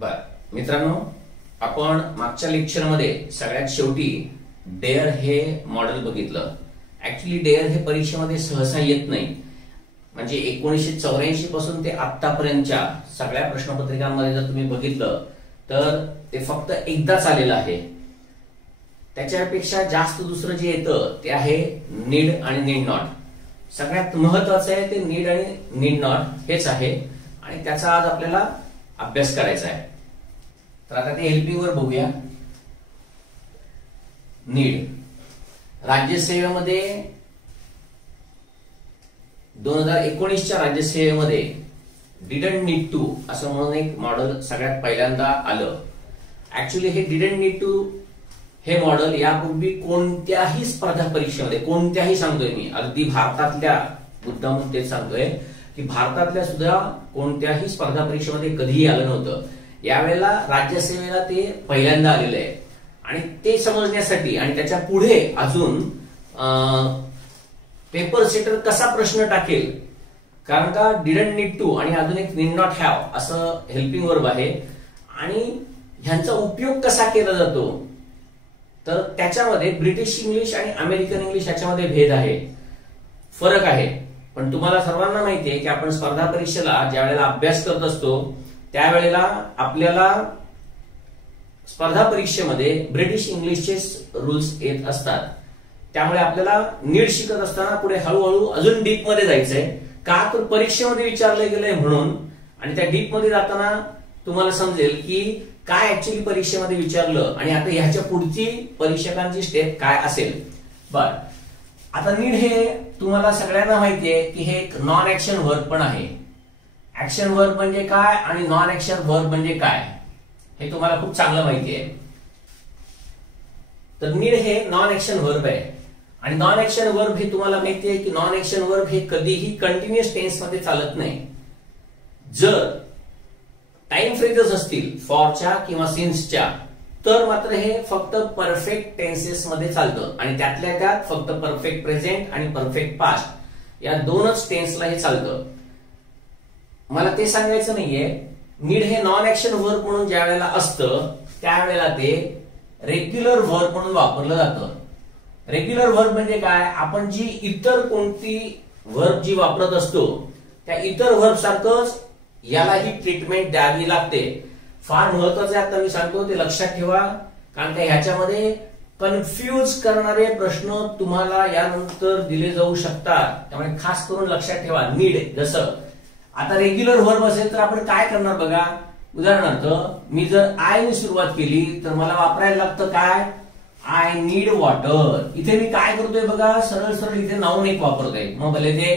बर मित्रांनो, आपण मागच्या लेक्चरमध्ये सगळ्यात शेवटी डेअर हे मॉडेल बघितलं. ऍक्च्युली डेअर हे परीक्षेमध्ये सहसा येत नाही. म्हणजे 1984 पासून ते आतापर्यंतच्या सगळ्या प्रश्नपत्रिकांमध्ये जर तुम्ही बघितलं तर ते फक्त एकदाच आलेलं आहे. त्याच्यापेक्षा जास्त दुसरं जे येतं ते आहे नीड आणि नीड नॉट. सगळ्यात महत्वाचं आहे ते नीड आणि नीड नॉट हेच आहे आणि त्याचा आज आपल्याला अभ्यास करायचा आहे. तर आता ते हेल्पिंग वर बघूया. नीड राज्यसेवेमध्ये 2019च्या राज्यसेवेमध्ये डिडंट नीड टू असं म्हणून एक मॉडेल सगळ्यात पहिल्यांदा आलं. ऍक्च्युली हे डिडंट नीड टू हे मॉडेल यापूर्वी कोणत्याही स्पर्धा परीक्षेमध्ये, कोणत्याही सांगतोय मी, अगदी भारतातल्या, मुद्दामून तेच सांगतोय की भारतातल्या सुद्धा कोणत्याही स्पर्धा परीक्षेमध्ये कधीही आलं नव्हतं. यावेळेला राज्यसेवेला ते पहिल्यांदा आलेलं आहे आणि ते समजण्यासाठी आणि त्याच्या पुढे अजून पेपर सेटर कसा प्रश्न टाकेल, कारण का डिडंट नीड टू आणि अजून एक नीड नॉट हॅव असं हेल्पिंग वर्ब आहे आणि ह्यांचा उपयोग कसा केला जातो तर त्याच्यामध्ये ब्रिटिश इंग्लिश आणि अमेरिकन इंग्लिश याच्यामध्ये भेद आहे, फरक आहे. पण तुम्हाला सर्वांना माहिती आहे की आपण स्पर्धा परीक्षेला ज्या वेळेला अभ्यास करत असतो त्यावेळेला आपल्याला स्पर्धा परीक्षेमध्ये ब्रिटिश इंग्लिशचे रूल्स येत असतात. त्यामुळे आपल्याला नीड शिकत असताना पुढे हळूहळू अजून डीप मध्ये जायचंय. का तर परीक्षेमध्ये विचारलं गेलंय म्हणून. आणि त्या डीप मध्ये जाताना तुम्हाला समजेल की काय ऍक्च्युली परीक्षेमध्ये विचारलं आणि आता ह्याच्या पुढची परीक्षकांची स्टेप काय असेल. बर, आता नीड हे तुम्हाला सगळ्यांना माहिती आहे की हे एक नॉन ऍक्शन वर्ब पण आहे. ऍक्शन वर्ब म्हणजे काय आणि नॉन ऍक्शन वर्ब म्हणजे काय हे तुम्हाला खूप चांगलं माहिती आहे. तर नीड हे नॉन ऍक्शन वर्ब आहे आणि नॉन ऍक्शन वर्ब हे तुम्हाला माहिती आहे की नॉन ऍक्शन वर्ब हे कधीही कंटिन्युअस टेन्स मध्ये चालत नाही. जर टाइम फ्रेजेस असतील फॉरच्या किंवा सिन्सच्या तर मात्र हे फक्त परफेक्ट टेन्सेस मध्ये चालतं आणि त्यातल्या त्यात फक्त परफेक्ट प्रेझेंट आणि परफेक्ट पास्ट या दोनच टेन्सला हे चालतं. मला ते सांगायचं नाहीये. नीड हे नॉन ऍक्शन वर्ब म्हणून ज्या वेळेला असतं त्यावेळेला ते रेग्युलर वर्ब म्हणून वापरलं जातं. रेग्युलर वर्ब म्हणजे काय, आपण जी इतर कोणती वर्ब जी वापरत असतो त्या इतर वर्ब सारखंच यालाही ट्रीटमेंट द्यावी लागते. फार महत्वाचं आहे, आता मी सांगतो ते लक्षात ठेवा, कारण का ह्याच्यामध्ये कन्फ्यूज करणारे प्रश्न तुम्हाला यानंतर दिले जाऊ शकतात. त्यामुळे खास करून लक्षात ठेवा. नीड जसं आता रेग्युलर वर्ब असेल तर आपण काय करणार बघा. उदाहरणार्थ मी जर आय ने सुरुवात केली तर मला वापरायला लागतं काय, आय नीड वॉटर. इथे मी काय करतोय बघा, सरळ सरळ इथे नाउन एक वापरतोय. मग भले ते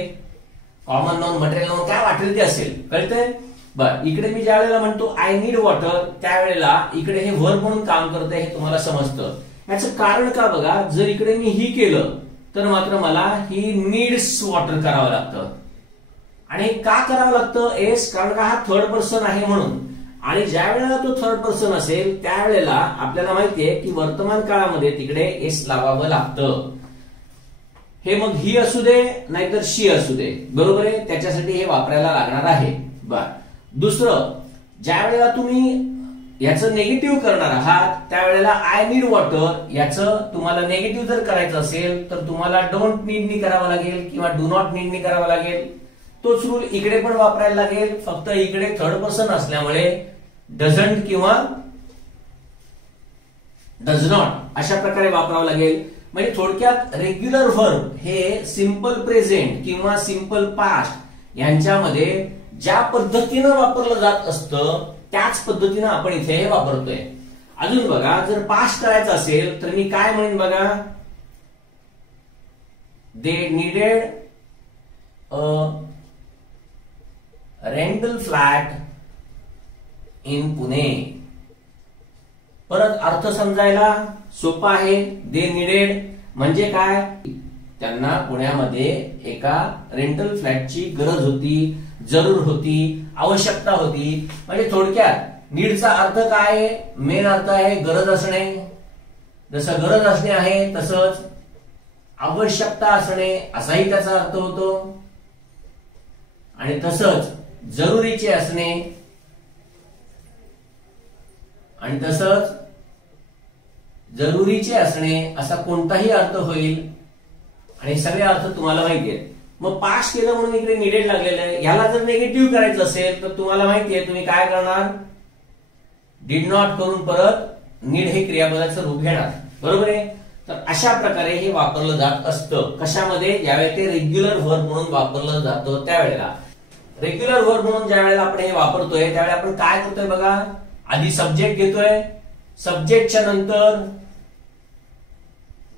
कॉमन नाउन, मटेरियल नाउन काय वाटेल ते असेल, कळतंय. बर, इकडे मी ज्या वेळेला म्हणतो आय नीड वॉटर त्यावेळेला इकडे हे वर्ब म्हणून काम करतंय हे तुम्हाला समजतं. याचं कारण का बघा, जर इकडे मी ही केलं तर मात्र मला ही नीड्स वॉटर करावं लागतं. आणि का करावं लागतं एस, कारण का हा थर्ड पर्सन आहे म्हणून. आणि ज्या वेळेला तो थर्ड पर्सन असेल त्यावेळेला आपल्याला माहितीये की वर्तमान काळामध्ये तिकडे एस लावावं लागतं. हे मग ही असू दे नाहीतर शी असू दे, बरोबर आहे, त्याच्यासाठी हे वापरायला लागणार आहे. बर, दुसरं, ज्या वेळेला तुम्ही याचं नेगेटिव्ह करणार आहात त्यावेळेला आय नीड वॉटर याचं तुम्हाला नेगेटिव्ह जर करायचं असेल तर तुम्हाला डोंट नीड नी करावं लागेल किंवा डू नॉट नीड नी करावं लागेल. तोच रूल इकडे पण वापरायला लागेल, फक्त इकडे थर्ड पर्सन असल्यामुळे डझंट किंवा डज नॉट अशा प्रकारे वापरावं लागेल. म्हणजे थोडक्यात रेग्युलर वर्ब हे सिंपल प्रेझेंट किंवा सिंपल पास्ट यांच्यामध्ये ज्या पद्धतीनं वापरलं जात असतं त्याच पद्धतीनं आपण इथे हे वापरतोय. अजून बघा, जर पास्ट करायचं असेल तर मी काय म्हणेन बघा, they needed a rental flat in Pune. परत अर्थ समजायला सोपा आहे. दे नीडेड म्हणजे काय, त्यांना पुण्यामध्ये एका रेंटल फ्लॅटची गरज होती, जरूर होती, आवश्यकता होती. म्हणजे थोडक्यात नीडचा अर्थ काय आहे, मेन अर्थ आहे गरज असणे. जसं गरज असणे आहे तसंच आवश्यकता असणे असाही त्याचा अर्थ होतो आणि तसंच जरुरीचे असणे आणि तसंच जरुरीचे असणे असा कोणताही अर्थ होईल आणि सगळे अर्थ तुम्हाला माहिती आहेत. मग पास्ट केलं म्हणून इकडे नीडेड लागलेलं आहे. ह्याला जर निगेटिव्ह करायचं असेल तर तुम्हाला माहिती आहे तुम्ही काय करणार, डिड नॉट करून परत नीड हे क्रियापदाचं रूप घेणार. बरोबर आहे. तर अशा प्रकारे हे वापरलं जात असतं. कशामध्ये, ज्यावेळी ते रेग्युलर व्हर्ब म्हणून वापरलं जातं त्यावेळेला. रेग्युलर व्हर्ब म्हणून ज्या वेळेला आपण हे वापरतोय त्यावेळेला आपण काय करतोय बघा, आधी सब्जेक्ट घेतोय, सब्जेक्टच्या नंतर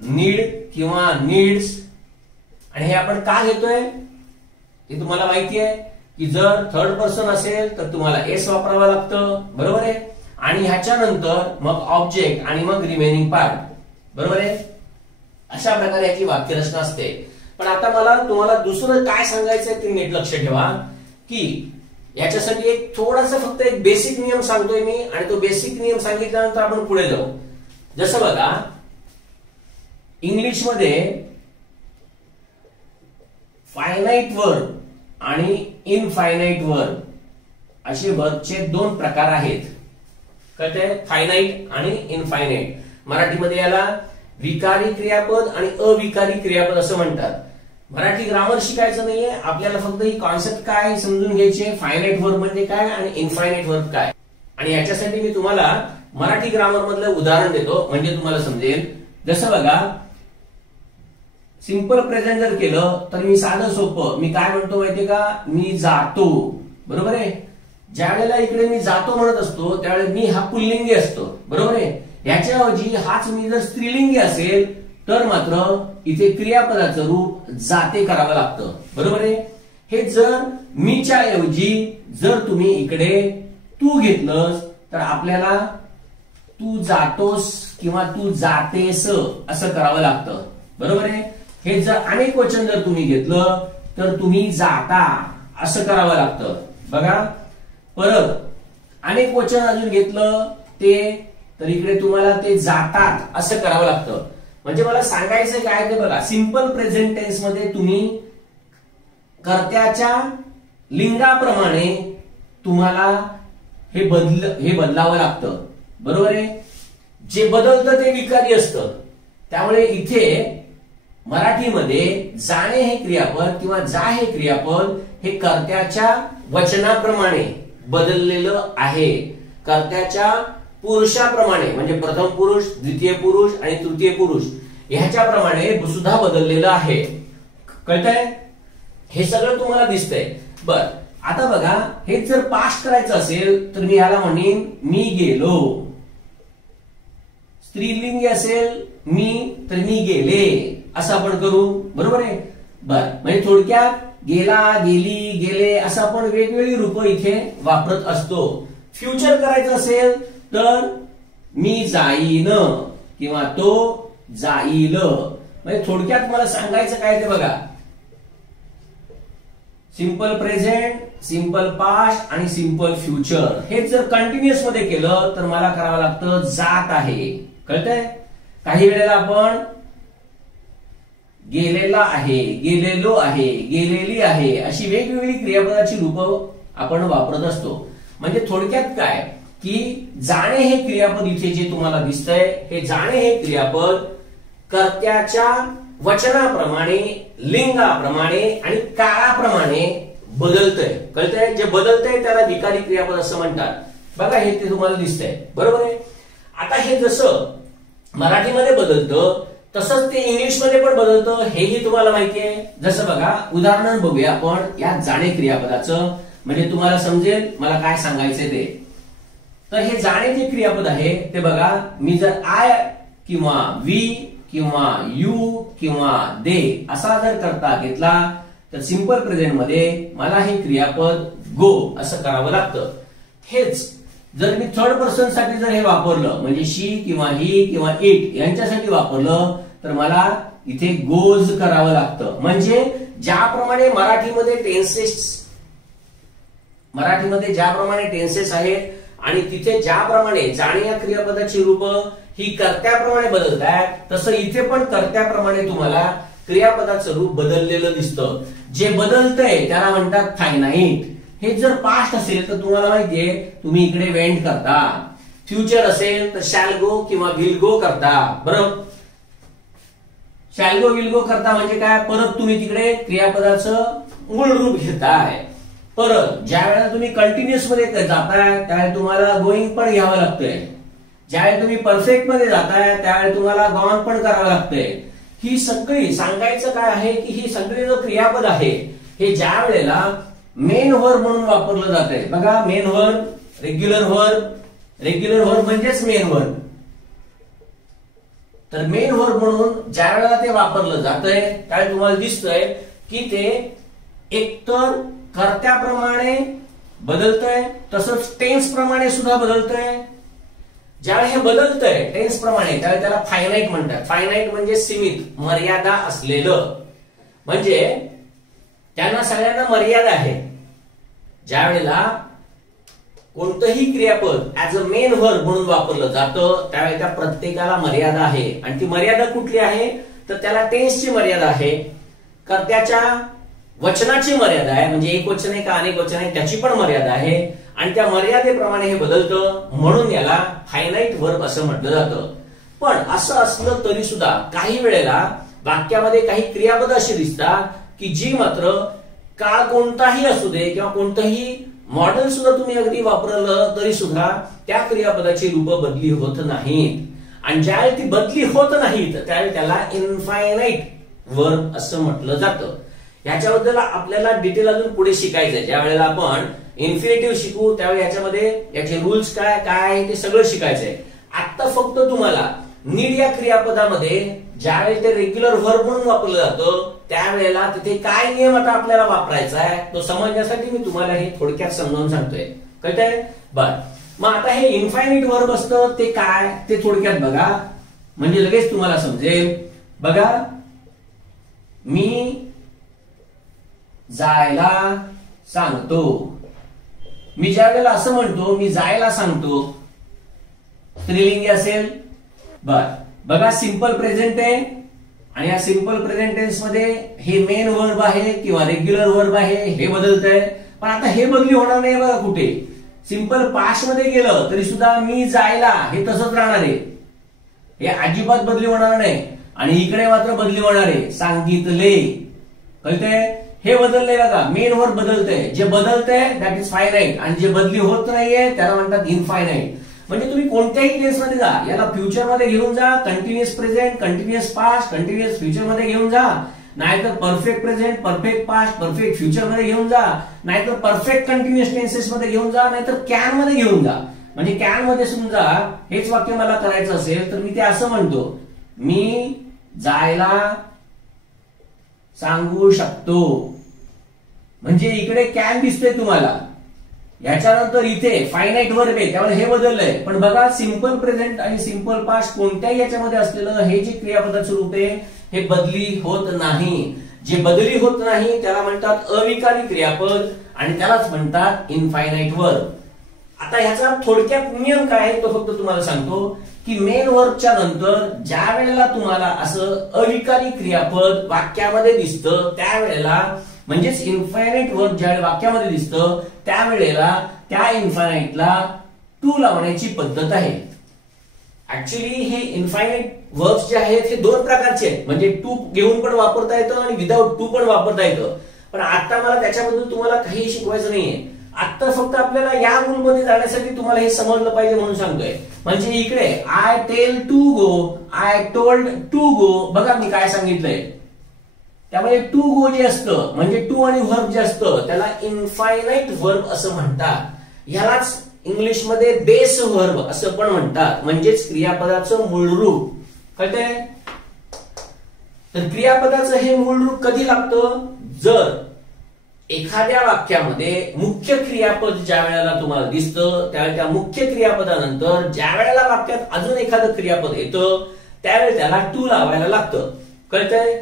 नीड किंवा नीड्स, आणि हे आपण का घेतोय हे तुम्हाला माहिती आहे की जर थर्ड पर्सन असेल तर तुम्हाला एस वापरावं लागतं. बरोबर आहे. आणि ह्याच्यानंतर मग ऑब्जेक्ट आणि मग रिमेनिंग पार्ट. बरोबर आहे. अशा प्रकारे याची वाक्यरचना असते. पण आता मला तुम्हाला दुसरं काय सांगायचंय ते नीट लक्ष ठेवा की याच्यासाठी एक थोडासा फक्त एक बेसिक नियम सांगतोय मी, आणि तो बेसिक नियम सांगितल्यानंतर आपण पुढे जाऊ. जसं बघा, इंग्लिशमध्ये फायनाइट वर्ब आणि इनफायनाइट वर्ब असे वर्बचे दोन प्रकार आहेत. कळतंय, फायनाइट आणि इनफायनाइट. मराठीमध्ये याला विकारी क्रियापद आणि अविकारी क्रियापद असं म्हणतात. मराठी ग्रामर शिकायचं नाहीये आपल्याला, फक्त ही कॉन्सेप्ट काय समजून घ्यायची, फायनाइट वर्ब म्हणजे काय आणि इनफायनाइट वर्ब काय. आणि याच्यासाठी मी तुम्हाला मराठी ग्रामर मधलं उदाहरण देतो म्हणजे तुम्हाला समजेल. जसं बघा, सिंपल प्रेझेंट जर केलं तर मी साधं सोपं मी काय म्हणतो माहितीये का, मी जातो. बरोबर आहे. ज्या वेळेला इकडे मी जातो म्हणत असतो त्यावेळेला मी हा पुल्लिंगी असतो. बरोबर आहे. याच्याऐवजी हाच मी जर स्त्रीलिंगी असेल तर मात्र इथे क्रियापदाचं रूप जाते करावं लागतं. बरोबर आहे. हे जर मीच्या ऐवजी जर तुम्ही इकडे तू घेतलंस तर आपल्याला तू जातोस किंवा तू जातेस असं करावं लागतं. बरोबर आहे. हे जर अनेक वचन जर तुम्ही घेतलं तर तुम्ही जाता असं करावं लागतं. बघा, परत अनेक वचन अजून घेतलं तर इकडे तुम्हाला ते जातात असं करावं लागतं. म्हणजे मला सांगायचं काय ते बघा, सिंपल प्रेझेंट टेन्स मध्ये तुम्ही कर्त्याच्या लिंगाप्रमाणे तुम्हाला हे बदलावं लागतं. बरोबर आहे. जे बदलतं ते विकारी असतं. त्यामुळे इथे मराठीमध्ये जाणे हे क्रियापद किंवा जा हे क्रियापद हे कर्त्याच्या वचनाप्रमाणे बदललेलं आहे. कर्त्याच्या पुरुषाप्रमाणे म्हणजे प्रथम पुरुष, द्वितीय पुरुष आणि तृतीय पुरुष ह्याच्याप्रमाणे सुद्धा बदललेलं आहे. कळतंय. हे सगळं तुम्हाला दिसतंय. बर, आता बघा, हे जर पास्ट करायचं असेल तर मी याला म्हणेन मी गेलो. स्त्रीलिंगी असेल मी तर मी गेले असं आपण करू. बरोबर आहे. बर, म्हणजे थोडक्यात गेला, गेली, गेले असं आपण वेगवेगळी रूपं इथे वापरत असतो. फ्युचर करायचं असेल तर मी जाईन किंवा तो जाईल. म्हणजे थोडक्यात मला सांगायचं काय ते बघा, सिंपल प्रेझेंट, सिंपल पास्ट आणि सिंपल फ्युचर हे जर कंटिन्युअस मध्ये केलं तर मला करावं लागतं जात आहे. कळतंय. काही वेळेला आपण गेलेला आहे, गेलेलो आहे, गेलेली आहे अशी वेगवेगळी क्रियापदाची रूपं आपण वापरत असतो. म्हणजे थोडक्यात काय की जाणे हे क्रियापद इथे जे तुम्हाला दिसतंय हे जाणे हे क्रियापद कर्त्याच्या वचनाप्रमाणे, लिंगाप्रमाणे आणि काळाप्रमाणे बदलतंय. कळतंय. जे बदलतंय त्याला विकारी क्रियापद असं म्हणतात. बघा, हे ते तुम्हाला दिसतंय. बरोबर आहे. आता हे जसं मराठीमध्ये बदलतं तसंच ते इंग्लिशमध्ये पण बदलतं हेही तुम्हाला माहिती आहे. जसं बघा, उदाहरण बघूया आपण या जाणे क्रियापदाचं म्हणजे तुम्हाला समजेल मला काय सांगायचंय ते. तर हे जाणे जे क्रियापद आहे ते बघा, मी जर आय किंवा वी किंवा यू किंवा दे असा जर करता घेतला तर सिंपल प्रेझेंट मध्ये मला हे क्रियापद गो असं करावं लागतं. हेच जर मी थर्ड पर्सन साठी जर हे वापरलं म्हणजे शी किंवा ही किंवा इट यांच्यासाठी वापरलं तर मला इथे गोज करावं लागतं. म्हणजे ज्याप्रमाणे मराठीमध्ये टेन्सेस आहेत आणि तिथे ज्याप्रमाणे जाणे या क्रियापदाची रूपं ही कर्त्याप्रमाणे बदलतात तसं इथे पण कर्त्याप्रमाणे तुम्हाला क्रियापदाचं रूप बदललेलं दिसतं. जे बदलतंय त्याला म्हणतात फायनाइट. हे जर पास्ट असेल तर तुम्हाला माहितीये तुम्ही इकडे वेंट करता. फ्युचर असेल तर शॅल गो किंवा विल गो करता. बरोबर, शॅल गो विल गो करता म्हणजे काय, परत तुम्ही तिकडे क्रियापदाचं मूळ रूप घेताय. परत ज्या वेळेला तुम्ही कंटिन्युअस मध्ये जाताय त्यावेळेला तुम्हाला गोइंग पण घ्यावं लागतंय. ज्यावेळेला तुम्ही परफेक्ट मध्ये जाताय त्यावेळेला तुम्हाला गॉन पण करावं लागतंय. ही सगळी सांगायचं काय आहे की ही सगळी जो क्रियापद आहे हे ज्या वेळेला मेन वर्ब म्हणून वापरलं जातंय. बघा, मेन वर्ब, रेग्युलर वर्ब म्हणजेच मेन वर्ब. तर मेन वर्ब म्हणून ज्या वेळेला ते वापरलं जातंय त्यावेळेला तुम्हाला दिसतंय की ते एकतर कर्त्याप्रमाणे बदलतंय तसंच टेन्स प्रमाणे सुद्धा बदलतंय. ज्यावेळी हे बदलतंय टेन्स प्रमाणे त्यावेळी त्याला फायनाइट म्हणतात. फायनाइट म्हणजे सीमित, मर्यादा असलेलं, म्हणजे त्यांना सगळ्यांना मर्यादा आहे. ज्या वेळेला कोणतंही क्रियापद ऍज अ मेन वर्ब म्हणून वापरलं जातं त्यावेळी त्या प्रत्येकाला मर्यादा आहे. आणि ती मर्यादा कुठली आहे तर त्याला टेन्सची मर्यादा आहे, कर्त्याच्या वचनाची मर्यादा आहे, म्हणजे एक वचन आहे का अनेक वचन आहे त्याची पण मर्यादा आहे. आणि त्या मर्यादेप्रमाणे हे बदलतं म्हणून याला फायनाइट वर्ब असं म्हटलं जातं. पण असं असलं तरी सुद्धा काही वेळेला वाक्यामध्ये काही क्रियापद अशी दिसतात की जी मात्र काळ कोणताही असू दे किंवा कोणतंही मॉडेल सुद्धा तुम्ही अगदी वापरलं तरी सुद्धा त्या क्रियापदाची रूप बदली होत नाहीत. आणि ज्यावेळी ती बदली होत नाहीत त्यावेळी त्याला इनफायनाइट वर्ब असं म्हटलं जातं. याच्याबद्दल आपल्याला डिटेल अजून पुढे शिकायचंय. ज्या वेळेला आपण इन्फिनिटिव्ह शिकू त्यावेळी याच्यामध्ये याचे रूल्स काय काय ते सगळं शिकायचंय. आता फक्त तुम्हाला नीड या क्रियापदामध्ये ज्यावेळी ते रेग्युलर वर्ब म्हणून वापरलं जातं त्यावेळेला तिथे काय नियम आता आपल्याला वापरायचा आहे तो समजण्यासाठी मी तुम्हाला हे थोडक्यात समजावून सांगतोय. कळतंय? बर, मग आता हे इनफायनाइट वर्ब असतं ते काय ते थोडक्यात बघा म्हणजे लगेच तुम्हाला समजेल. बघा, मी जायला सांगतो. मी ज्या वेळेला असं म्हणतो मी जायला सांगतो, स्त्रीलिंगी असेल. बर, बघा सिंपल प्रेझेंट आहे आणि या सिंपल प्रेझेंट टेन्स मध्ये हे मेन वर्ब आहे किंवा रेग्युलर वर्ब आहे हे बदलतंय. पण आता हे बदली होणार नाही. बघा कुठे सिंपल पास्ट मध्ये गेलं तरी सुद्धा मी जायला हे तसंच राहणार आहे, हे अजिबात बदली होणार नाही. आणि इकडे मात्र बदली होणार आहे, सांगितले. कळतंय? हे बदललंय बघा, मेन वर्ब बदलतंय. जे बदलतंय दॅट इज फायनाइट आणि जे बदली होत नाहीये त्याला म्हणतात इनफायनाइट. म्हणजे तुम्ही कोणत्याही टेन्स मध्ये जा, याला फ्युचर मध्ये घेऊन जा, continuous present, continuous past, continuous future मध्ये घेऊन जा, नाहीतर perfect present, perfect past, perfect future मध्ये घेऊन जा, नाहीतर परफेक्ट कंटिन्युअस टेन्सेस मध्ये घेऊन जा, नाहीतर कॅन मध्ये घेऊन जा. म्हणजे कॅन मध्ये समजा हेच वाक्य मला करायचं असेल तर मी ते असं म्हणतो, मी जायला सांगू शकतो. म्हणजे इकडे कॅन दिसतंय तुम्हाला, याच्यानंतर इथे फायनाइट वर्ब आहे त्यामुळे हे बदललंय. पण बघा सिंपल प्रेझेंट आणि सिंपल पास्ट कोणत्याही याच्यामध्ये असलेलं हे जे क्रियापदाचं रूप आहे हे बदली होत नाही. जे बदली होत नाही त्याला म्हणतात अविकारी क्रियापद आणि त्यालाच म्हणतात इनफायनाइट वर्ब. आता ह्याचा थोडक्यात नियम काय आहे तो फक्त तुम्हाला सांगतो की मेन वर्बच्या नंतर ज्या वेळेला तुम्हाला असं अविकारी क्रियापद वाक्यामध्ये दिसतं त्यावेळेला म्हणजेच इनफायनाइट वर्ब ज्या वाक्यामध्ये दिसतं त्यावेळेला त्या इनफायनाइटला टू लावण्याची पद्धत आहे. ऍक्च्युली हे इनफायनाइट वर्ब्स जे आहेत हे दोन प्रकारचे आहेत, म्हणजे टू घेऊन पण वापरता येतं आणि विदाउट टू पण वापरता येतं. पण आता मला त्याच्याबद्दल तुम्हाला काही शिकवायचं नाहीये. आता फक्त आपल्याला या रूल मध्ये जाण्यासाठी तुम्हाला हे समजलं पाहिजे म्हणून सांगतोय. म्हणजे इकडे I tell to go, I told to go, बघा मी काय सांगितलंय. त्यामुळे टू गो जे असतं म्हणजे टू आणि वर्ब जे असतं त्याला इनफायनाइट वर्ब असं म्हणतात. ह्यालाच इंग्लिशमध्ये बेस वर्ब असं पण म्हणतात, म्हणजेच क्रियापदाचं मूळ रूप. कळतंय? तर क्रियापदाचं हे मूळ रूप कधी लागतं, जर एखाद्या वाक्यामध्ये मुख्य क्रियापद ज्या वेळेला तुम्हाला दिसतं त्यावेळेला त्या मुख्य क्रियापदानंतर ज्या वेळेला वाक्यात अजून एखादं क्रियापद येतं त्यावेळेला त्याला टू लावायला लागतं. कळतंय?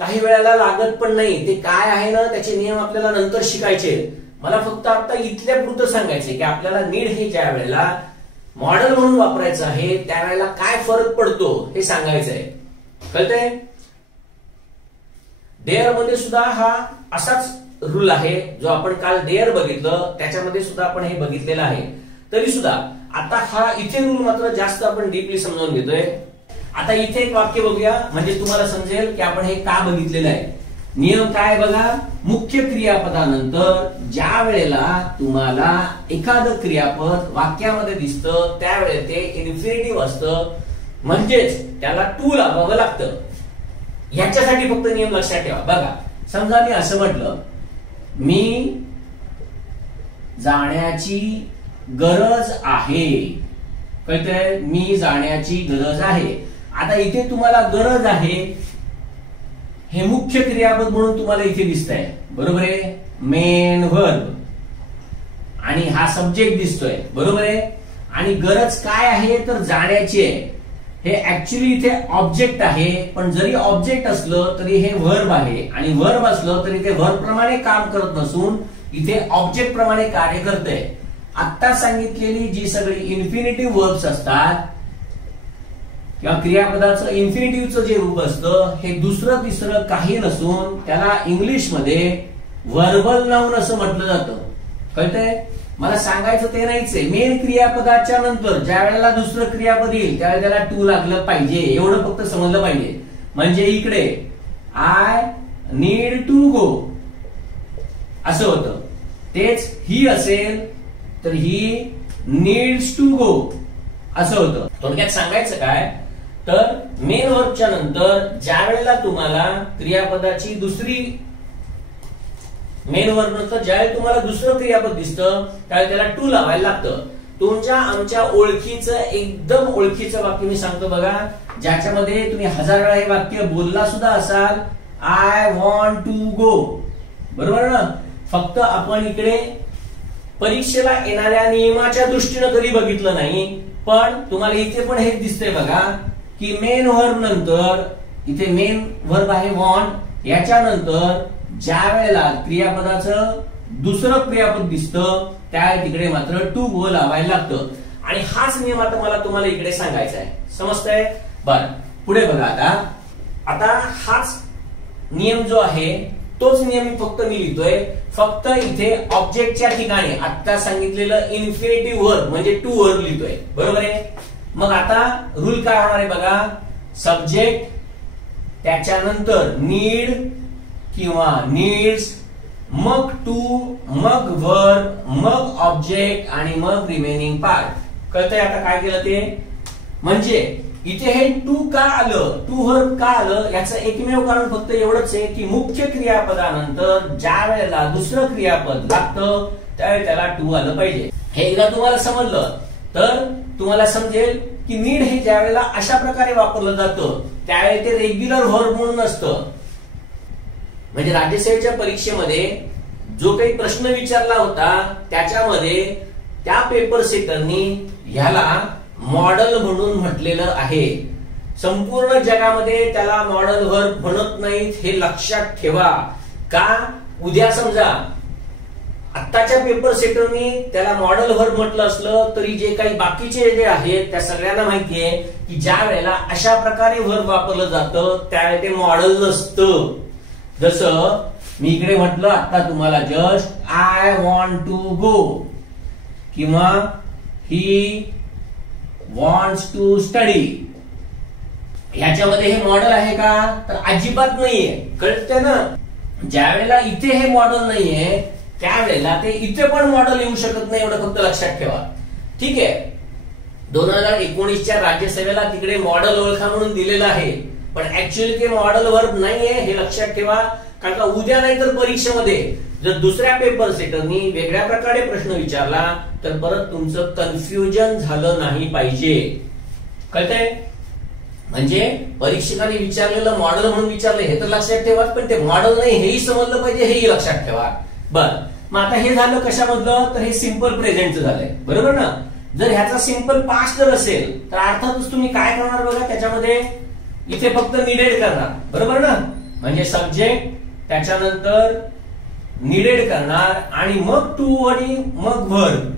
काही वेळेला लागत पण नाही. ते काय आहे ना त्याचे नियम आपल्याला नंतर शिकायचे. मला फक्त आता इथल्या पुरतं सांगायचे की आपल्याला नीड हे ज्या वेळेला मॉडेल म्हणून वापरायचं आहे त्यावेळेला काय फरक पडतो हे सांगायचं आहे. कळतंय? डेअर मध्ये सुद्धा हा असाच रूल आहे जो आपण काल डेअर बघितलं त्याच्यामध्ये सुद्धा आपण हे बघितलेलं आहे. तरी सुद्धा आता हा इथे रूल मात्र जास्त आपण डीपली समजावून घेतोय. आता इथे एक वाक्य बघूया म्हणजे तुम्हाला समजेल की आपण हे का बघितलेलं आहे. नियम काय बघा, मुख्य क्रियापदानंतर ज्या वेळेला तुम्हाला एखादं क्रियापद वाक्यामध्ये दिसतं त्यावेळेला ते इन्फिनिटिव्ह असतं, म्हणजेच त्याला टू लावावं लागतं. याच्यासाठी फक्त नियम लक्षात ठेवा. बघा, समजा मी असं म्हटलं, मी जाण्याची गरज आहे. कळतंय? मी जाण्याची गरज आहे. आता इथे तुम्हाला गरज आहे हे मुख्य क्रियापद म्हणून तुम्हाला इथे दिसत आहे, बरोबर आहे, मेन वर्ब, आणि हा सब्जेक्ट दिसतोय, बरोबर आहे. आणि गरज काय आहे तर जाण्याची आहे. हे ऍक्च्युली इथे ऑब्जेक्ट आहे, पण जरी ऑब्जेक्ट असलं तरी हे वर्ब आहे, आणि वर्ब असलं तरी ते वर्ब प्रमाणे काम करत नसून इथे ऑब्जेक्ट प्रमाणे कार्य करतंय. आता सांगितलेली जी सगळी इन्फिनिटिव्ह वर्ब्स असतात किंवा क्रियापदाचं इन्फिनिटिव्हचं जे रूप असतं हे दुसरं तिसरं काही नसून त्याला इंग्लिशमध्ये वर्बल नाउन असं म्हटलं जातं. कळतंय? मला सांगायचं ते नाहीच आहे. मेन क्रियापदाच्या नंतर ज्या वेळेला दुसरं क्रियापद येईल त्यावेळेला त्याला टू लागलं पाहिजे, एवढं फक्त समजलं पाहिजे. म्हणजे इकडे आय नीड टू गो असं होतं, तेच ही असेल तर ही नीड्स टू गो असं होतं. थोडक्यात सांगायचं काय तर मेन वर्बच्या नंतर ज्या वेळेला तुम्हाला क्रियापदाची दुसरी मेन वर्ब नंतर ज्यावेळेला तुम्हाला दुसरं क्रियापद दिसतं त्यावेळेला त्याला टू लावायला लागतं. तुमच्या आमच्या ओळखीचं एकदम ओळखीचं वाक्य मी सांगतो बघा, ज्याच्यामध्ये तुम्ही 1000 वेळा हे वाक्य बोलला सुद्धा असाल, आय वॉन्ट टू गो, बरोबर ना. फक्त आपण इकडे परीक्षेला येणाऱ्या नियमाच्या दृष्टीनं कधी बघितलं नाही, पण तुम्हाला इथे पण हे दिसतंय बघा की मेन वर्ब नंतर इथे मेन वर्ब आहे वॉन्ट, याच्यानंतर ज्या वेळेला क्रियापदाचं दुसरं क्रियापद दिसतं त्या तिकडे मात्र टू गो लावायला लागतं. आणि हाच नियम आता मला तुम्हाला इकडे सांगायचा आहे. समजतंय? बरं, पुढे बघा. आता हाच नियम जो आहे तोच नियम फक्त मी लिहितोय. फक्त इथे ऑब्जेक्टच्या ठिकाणी आता सांगितलेलं इन्फिनिटिव्ह वर्ब म्हणजे टू वर्ब लिहितोय, बरोबर आहे. मग आता रूल काय होणार आहे बघा, सब्जेक्ट त्याच्यानंतर नीड किंवा नीड्स, मग टू, मग वर्ब, मग ऑब्जेक्ट आणि मग रिमेनिंग पार्ट. कळतंय आता काय केलं ते? म्हणजे इथे हे टू का आलं, टू वर्ब का आलं, याचं एकमेव कारण फक्त एवढंच आहे की मुख्य क्रियापदानंतर ज्या वेळेला दुसरं क्रियापद लागतं त्यावेळेला त्याला टू आलं पाहिजे. हे एकदा तुम्हाला समजलं तर तुम्हाला समजेल की नीड हे ज्या वेळेला अशा प्रकारे वापरलं जातं त्यावेळी ते रेग्युलर वर्ब म्हणून असतं. म्हणजे राज्यसेवेच्या परीक्षेमध्ये जो काही प्रश्न विचारला होता त्याच्यामध्ये त्या पेपर सेटरनी ह्याला मॉडेल म्हणून म्हटलेलं आहे. संपूर्ण जगामध्ये त्याला मॉडेल वर्ब म्हणत नाहीत, हे लक्षात ठेवा. का? उद्या समजा आत्ताच्या पेपर सेटरनी त्याला मॉडेल वर्ब म्हटलं असलं तरी जे काही बाकीचे जे आहेत त्या सगळ्यांना माहिती आहे की ज्या वेळेला अशा प्रकारे वर्ब वापरलं जातं त्यावेळेला ते मॉडेल नसतं. जसं मी इकडे म्हटलं आता तुम्हाला just I want to go किंवा ही वॉन्ट्स टू स्टडी, ह्याच्यामध्ये हे मॉडेल आहे का तर अजिबात नाहीये. कळतंय ना. ज्या वेळेला इथे हे मॉडेल नाहीये त्यावेळेला ते इथे पण मॉडेल येऊ शकत नाही, एवढं फक्त लक्षात ठेवा. ठीक आहे. 2019च्या राज्यसेवेला तिकडे मॉडेल ओळखा म्हणून दिलेलं आहे, पण ऍक्च्युअली ते मॉडेल वर्ब नाहीये, हे लक्षात ठेवा. कारण का उद्या नाही तर परीक्षेमध्ये जर दुसऱ्या पेपर सेटरनी वेगळ्या प्रकारे प्रश्न विचारला तर परत तुमचं कन्फ्युजन झालं नाही पाहिजे. कळतंय? म्हणजे परीक्षकाने विचारलेलं मॉडेल म्हणून विचारलं हे तर लक्षात ठेवा, पण ते मॉडेल नाही हेही समजलं पाहिजे, हेही लक्षात ठेवा. बर, मग आता हे झालं कशामधलं तर हे सिंपल प्रेझेंटचं झालंय, बरोबर ना. जर ह्याचा सिंपल पास्ट जर असेल तर अर्थातच तुम्ही काय करणार बघा, त्याच्यामध्ये इथे फक्त निडेड करणार, बरोबर ना. म्हणजे सब्जेक्ट त्याच्यानंतर निडेड करणार आणि मग टू आणि मग वर्ब.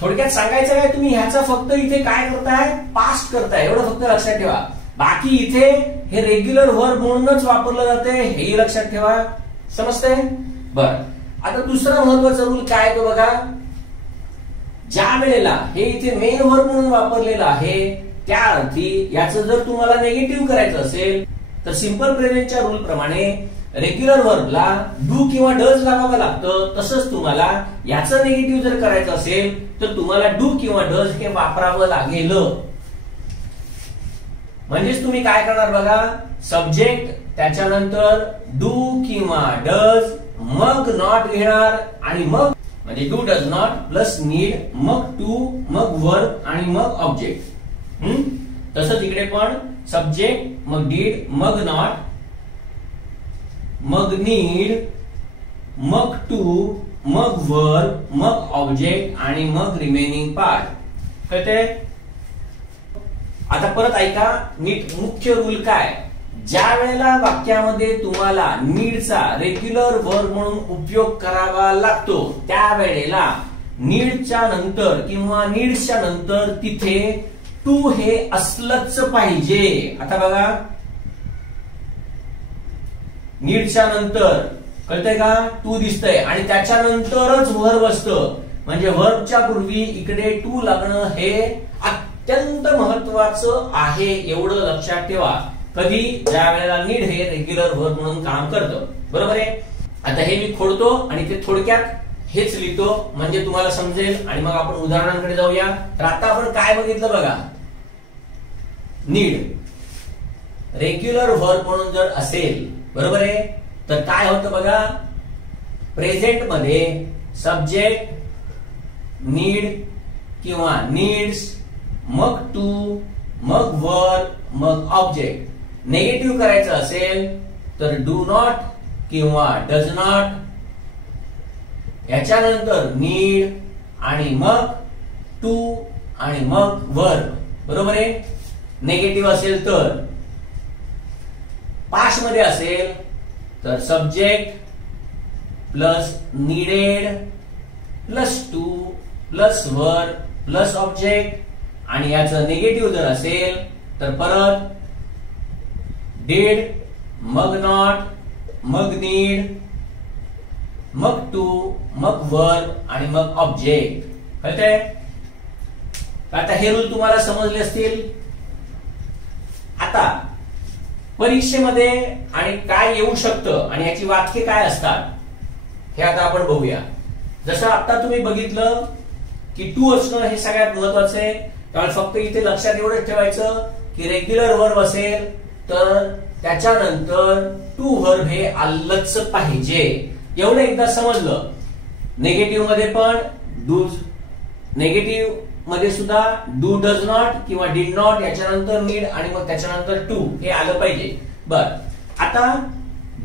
थोडक्यात सांगायचं काय, तुम्ही ह्याचा फक्त इथे काय करताय, पास्ट करताय, एवढं फक्त लक्षात ठेवा. बाकी इथे हे रेग्युलर वर्ब म्हणूनच वापरलं जाते, हेही लक्षात ठेवा. समजतंय? बर, आता दुसरा महत्वाचा रूल काय तो बघा, ज्या वेळेला हे इथे मेन व्हर्ब म्हणून वापरलेलं आहे त्या अर्थी याचं जर तुम्हाला निगेटिव्ह करायचं असेल तर सिंपल प्रेझेंटच्या रूल प्रमाणे रेग्युलर व्हर्बला डू किंवा डज लावावं लागतं. तसंच तुम्हाला याचं निगेटिव्ह जर करायचं असेल तर तुम्हाला डू किंवा डज हे वापरावं लागेल. म्हणजेच तुम्ही काय करणार बघा, सब्जेक्ट त्याच्यानंतर डू किंवा डज मग नॉट घेणार आणि मग म्हणजे do does not plus need मग टू मग वर्ब आणि मग ऑब्जेक्ट. तसंच इकडे पण सब्जेक्ट मग डीड मग नॉट मग नीड मग टू मग वर्ब मग ऑब्जेक्ट आणि मग रिमेनिंग पार्ट. कळते? आता परत ऐका नीट. मुख्य रूल काय, ज्या वेळेला वाक्यामध्ये तुम्हाला नीडचा रेग्युलर वर्ब म्हणून उपयोग करावा लागतो त्यावेळेला नीडच्या नंतर किंवा नीड्सच्या नंतर तिथे टू हे असलंच पाहिजे. आता बघा नीडच्या नंतर कळतंय का टू दिसतंय आणि त्याच्यानंतरच वर्ब असतं. म्हणजे वर्बच्या पूर्वी इकडे टू लागणं हे अत्यंत महत्वाचं आहे. एवढं लक्षात ठेवा. कधी? ज्या वेळेला नीड हे रेग्युलर वर्ब म्हणून काम करतं. बरोबर आहे? आता हे मी खोडतो आणि ते थोडक्यात हेच लिहितो म्हणजे तुम्हाला समजेल आणि मग आपण उदाहरणांकडे जाऊया. तर आता आपण काय बघितलं बघा, नीड रेग्युलर वर्ब म्हणून जर असेल बरोबर आहे तर काय होतं बघा, प्रेझेंट मध्ये सब्जेक्ट नीड किंवा नीड्स मग टू मग वर्ब मग ऑब्जेक्ट. निगेटिव्ह करायचं असेल तर डू नॉट किंवा डज नॉट, याच्यानंतर नीड आणि मग टू आणि मग वर्ब. बरोबर आहे? निगेटिव्ह असेल तर. पास्ट मध्ये असेल तर subject plus needed plus two plus verb plus object आणि याचं निगेटिव्ह जर असेल तर परत डीड मग नॉट मग नीड मग टू मग वर्ब आणि मग ऑब्जेक्ट. कळतंय? आता हे रूल तुम्हाला समजले असतील. आता परीक्षेमध्ये आणि काय येऊ शकतं आणि याची वाक्ये काय असतात हे आता आपण बघूया. जसं आता तुम्ही बघितलं की टू असणं हे सगळ्यात महत्वाचं आहे. त्यामुळे फक्त इथे लक्षात एवढंच ठेवायचं की रेग्युलर वर्ब असेल तर त्याच्यानंतर टू वर्ब हे आलंच पाहिजे. एवढं एकदा समजलं. निगेटिव्ह मध्ये पण डूज, निगेटिव्ह मध्ये सुद्धा डू डज नॉट किंवा डिड नॉट याच्यानंतर नीड आणि मग त्याच्यानंतर टू हे आलं पाहिजे. बर, आता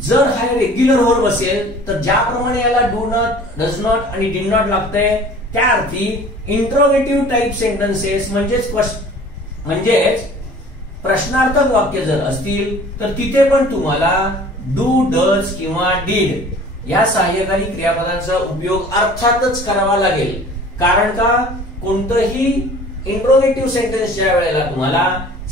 जर हा रेग्युलर वर्ब असेल तर ज्याप्रमाणे याला डू नॉट डज नॉट आणि डिड नॉट लागतंय त्या अर्थी इंट्रोगेटिव्ह टाइप सेंटेन्सेस म्हणजेच प्रश्नार्थक वाक्य जर असतील तर तिथे पण तुम्हाला डू डज किंवा डीड या सहाय्यकारी क्रियापदांचा उपयोग अर्थातच करावा लागेल. कारण का, कोणतंही इंट्रोगेटिव्ह सेंटेन्स ज्या वेळेला तुम्हाला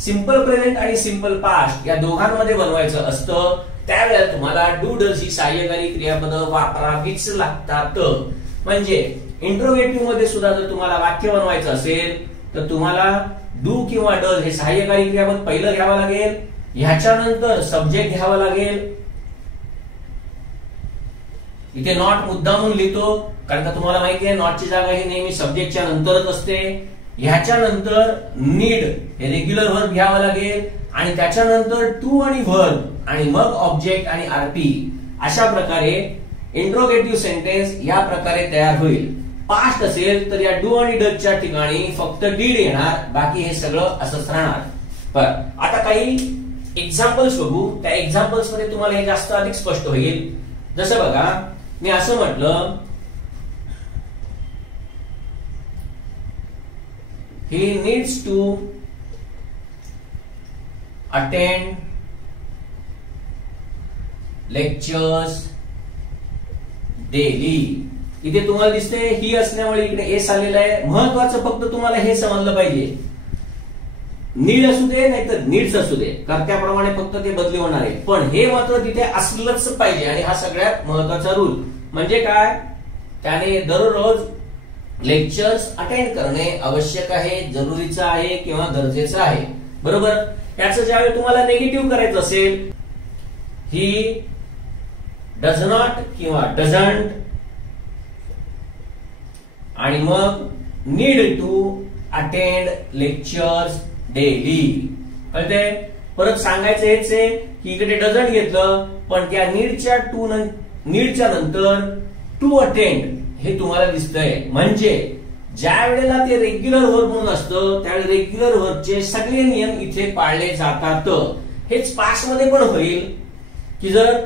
सिंपल प्रेझेंट आणि सिंपल पास्ट या दोघांमध्ये बनवायचं असतं त्यावेळेला तुम्हाला डू डज ही सहाय्यकारी क्रियापदं वापरावीच लागतात. म्हणजे इंट्रोगेटिव्ह मध्ये सुद्धा जर तुम्हाला वाक्य बनवायचं असेल तर तुम्हाला डू किंवा डज हे सहाय्यकारी क्रियापद पहिलं घ्यावं लागेल, ह्याच्यानंतर सब्जेक्ट घ्यावा लागेल. इथे नॉट मुद्दामून लिहितो कारण का तुम्हाला माहिती आहे नॉटची जागा ही नेहमी सब्जेक्टच्या नंतरच असते. ह्याच्यानंतर नीड हे रेग्युलर वर्ब घ्यावा लागेल आणि त्याच्यानंतर टू आणि वर्ब आणि मग ऑब्जेक्ट आणि आरपी. अशा प्रकारे इंट्रोगेटिव्ह सेंटेन्स या प्रकारे तयार होईल. पास्ट असेल तर या डू आणि डजच्या ठिकाणी फक्त डीड येणार, बाकी हे सगळं असंच राहणार. पण आता काही एक्झाम्पल्स बघू. त्या एक्झाम्पल्स मध्ये तुम्हाला हे जास्त अधिक स्पष्ट होईल. जसं बघा, मी असं म्हटलं he needs to attend lectures daily. इथे तुम्हाला दिसते ही असल्यामुळे इकडे एस आलेला आहे. महत्वाचं फक्त तुम्हाला हे समजलं पाहिजे, नीड असू दे नाहीतर नीड्स असू दे कर्त्याप्रमाणे फक्त ते बदली होणार आहे. पण हे मात्र तिथे असलंच पाहिजे आणि हा सगळ्यात महत्वाचा रूल. म्हणजे काय, त्याने दररोज लेक्चर्स अटेंड करणे आवश्यक आहे, जरुरीचं आहे किंवा गरजेचं आहे. बरोबर. याचं ज्यावेळी तुम्हाला निगेटिव्ह करायचं असेल, ही डज नॉट किंवा डझंट आणि मग need to attend lectures daily. कळते. परत सांगायचं हेच आहे की इकडे डझंट घेतलं, पण त्या नीडच्या नंतर टू अटेंड हे तुम्हाला दिसतंय. म्हणजे ज्या वेळेला ते रेग्युलर वर्ब म्हणून असतं त्यावेळी रेग्युलर वर्बचे सगळे नियम इथे पाळले जातात. हेच पास्ट मध्ये पण होईल की जर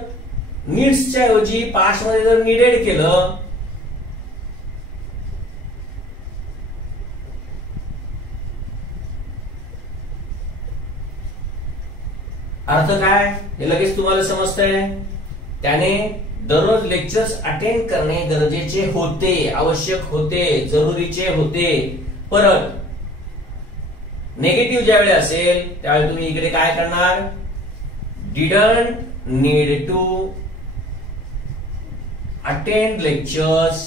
नीड्सच्या ऐवजी पास्ट मध्ये जर नीडेड केलं अर्थ काय हे लगेच तुम्हाला समजतंय. त्याने दररोज लेक्चर्स अटेंड करणे गरजेचे होते, आवश्यक होते, जरुरीचे होते. परत नेगेटिव्ह ज्यावेळी असेल त्यावेळी तुम्ही इकडे काय करणार, didn't need to attend lectures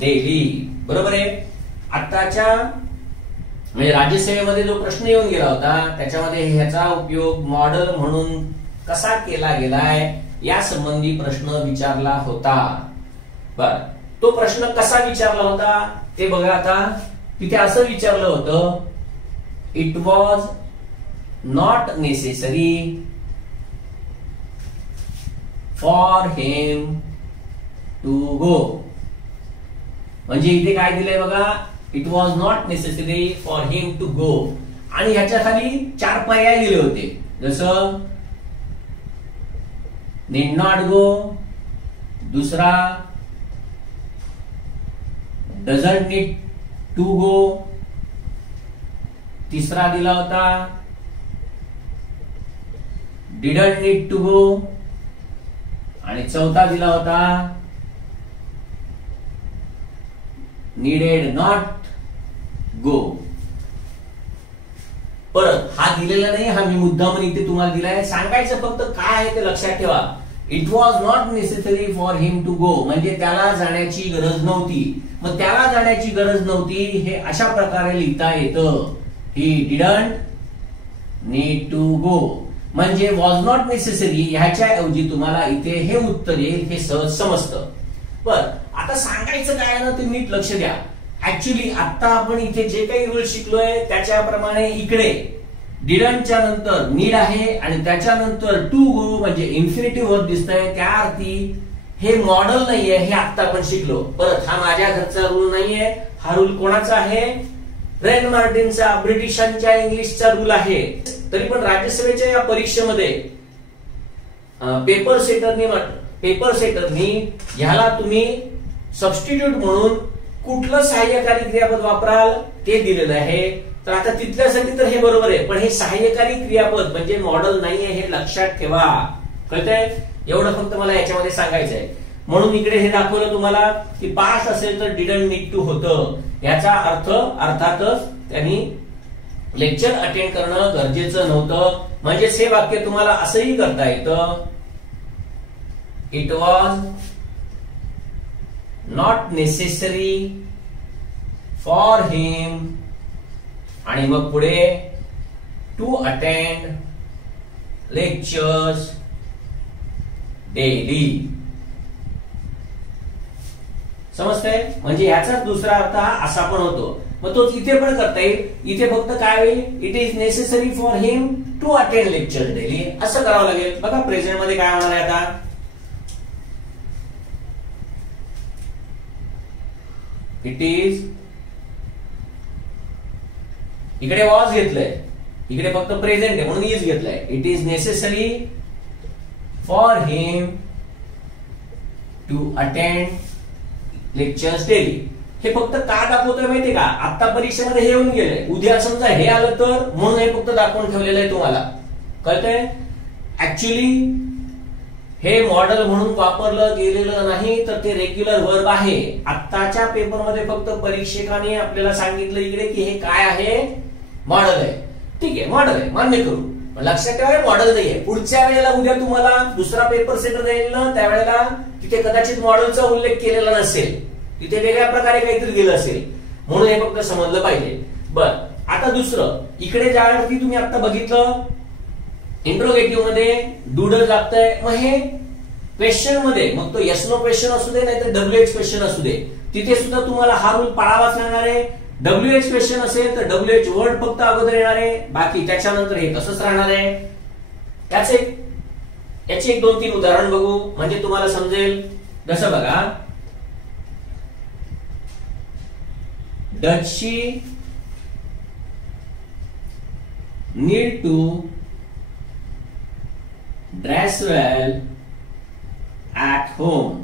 daily. बरोबर आहे. आताच्या म्हणजे राज्यसेवेमध्ये जो प्रश्न येऊन गेला होता त्याच्यामध्ये ह्याचा उपयोग मॉडेल म्हणून कसा केला गेलाय या संबंधी प्रश्न विचारला होता. बर, तो प्रश्न कसा विचारला होता ते बघा. आता तिथे असं विचारलं होतं, it was not necessary for him to go. म्हणजे इथे काय दिलंय बघा, it was not necessary for him to go. आणि ह्याच्या खाली 4 पर्याय दिले होते, जसं need not go, दूसरा doesn't need to go, तीसरा दिला होता didn't need to go आणि चौथा दिला होता needed not go. परत हा दिलेला नाही, हा मी मुद्दामून इथे तुम्हाला दिलाय. सांगायचं फक्त काय आहे ते लक्षात ठेवा. It was not necessary for him to go म्हणजे त्याला जाण्याची गरज नव्हती. मग त्याला जाण्याची गरज नव्हती हे अशा प्रकारे लिहिता येतं, he didn't need to go. म्हणजे वॉज नॉट नेसेसरी ह्याच्या ऐवजी तुम्हाला इथे हे उत्तर येईल, हे सहज समजतं. बर, आता सांगायचं काय ना ते नीट लक्ष द्या. ऍक्च्युली आता आपण इथे जे काही रूल शिकलोय त्याच्याप्रमाणे इकडे डिडंटच्या नंतर नीड आहे आणि त्याच्यानंतर टू गो म्हणजे इन्फिनिटिव्ह वर्ब दिसतंय. त्या अर्थी हे मॉडेल नाहीये, हे आता आपण शिकलो. परत हा माझ्या घरचा रूल नाहीये, हा रूल कोणाचा आहे, रेन मार्टिनचा, ब्रिटिशांच्या इंग्लिशचा रूल आहे. तरी पण राज्यसभेच्या या परीक्षेमध्ये पेपर सेटरनी ह्याला तुम्ही सबस्टिट्यूट म्हणून कुठलं सहाय्यकारी क्रियापद वापराल ते दिलेलं आहे. तर आता तिथल्यासाठी तर हे बरोबर आहे, पण हे सहाय्यकारी क्रियापद म्हणजे मॉडेल नाहीये हे लक्षात ठेवा. कळतंय? एवढं फक्त मला याच्यामध्ये सांगायचंय. म्हणून इकडे हे दाखवलं तुम्हाला की पास्ट असेल तर डिडंट नीड टू होतं. याचा अर्थ अर्थातच त्यांनी लेक्चर अटेंड करणं गरजेचं नव्हतं. म्हणजेच हे वाक्य तुम्हाला असंही करता येतं, it was not necessary for him आणि मग पुढे टू अटेंड लेक्चर्स डेली. समजतंय? म्हणजे ह्याचा दुसरा अर्थ हा असा पण होतो. मग तो इथे पण करता येईल. इथे फक्त काय होईल, it is necessary for him to attend lecture daily असं करावं लागेल. बघा प्रेझेंट मध्ये काय होणार आहे आता, इट इज, इकडे वॉज घेतलंय, इकडे फक्त प्रेझेंट आहे म्हणून इज घेतलंय. It is necessary for him to attend lectures daily. हे फक्त का दाखवतोय माहितीये का, आता परीक्षेमध्ये हे येऊन गेलंय, उद्या समजा हे आलं तर म्हणून हे फक्त दाखवून ठेवलेलं आहे तुम्हाला. कळतंय? ऍक्च्युली हे मॉडेल म्हणून वापरलं गेलेलं नाही, तर ते रेग्युलर वर्ब आहे. आत्ताच्या पेपरमध्ये फक्त परीक्षकाने आपल्याला सांगितलं इकडे की हे काय आहे, मॉडेल आहे. ठीक आहे, मॉडेल आहे, मान्य करू. लक्षात ठेवा मॉडेल नाहीये. पुढच्या वेळेला उद्या तुम्हाला दुसरा पेपर सेटर देईल ना, त्यावेळेला तिथे कदाचित मॉडेलचा उल्लेख केलेला नसेल, तिथे वेगळ्या प्रकारे काहीतरी दिलं असेल. म्हणून हे फक्त समजलं पाहिजे. बर, आता दुसरं इकडे ज्यावरती तुम्ही आता बघितलं इंट्रोगेटिव्ह मध्ये डू डज लागतंय, मग हे क्वेश्चन मध्ये मग तो येस नो क्वेश्चन असू दे नाही तर WH क्वेश्चन असू दे, तिथे सुद्धा तुम्हाला हा रूल पाळावाच लागणार आहे. WH क्वेश्चन असेल तर WH वर्ड फक्त अगोदर येणार आहे, बाकी त्याच्यानंतर हे तसंच राहणार आहे. याचे एक 2-3 उदाहरण बघू म्हणजे तुम्हाला समजेल. जसं बघा, does she need to dress well at home.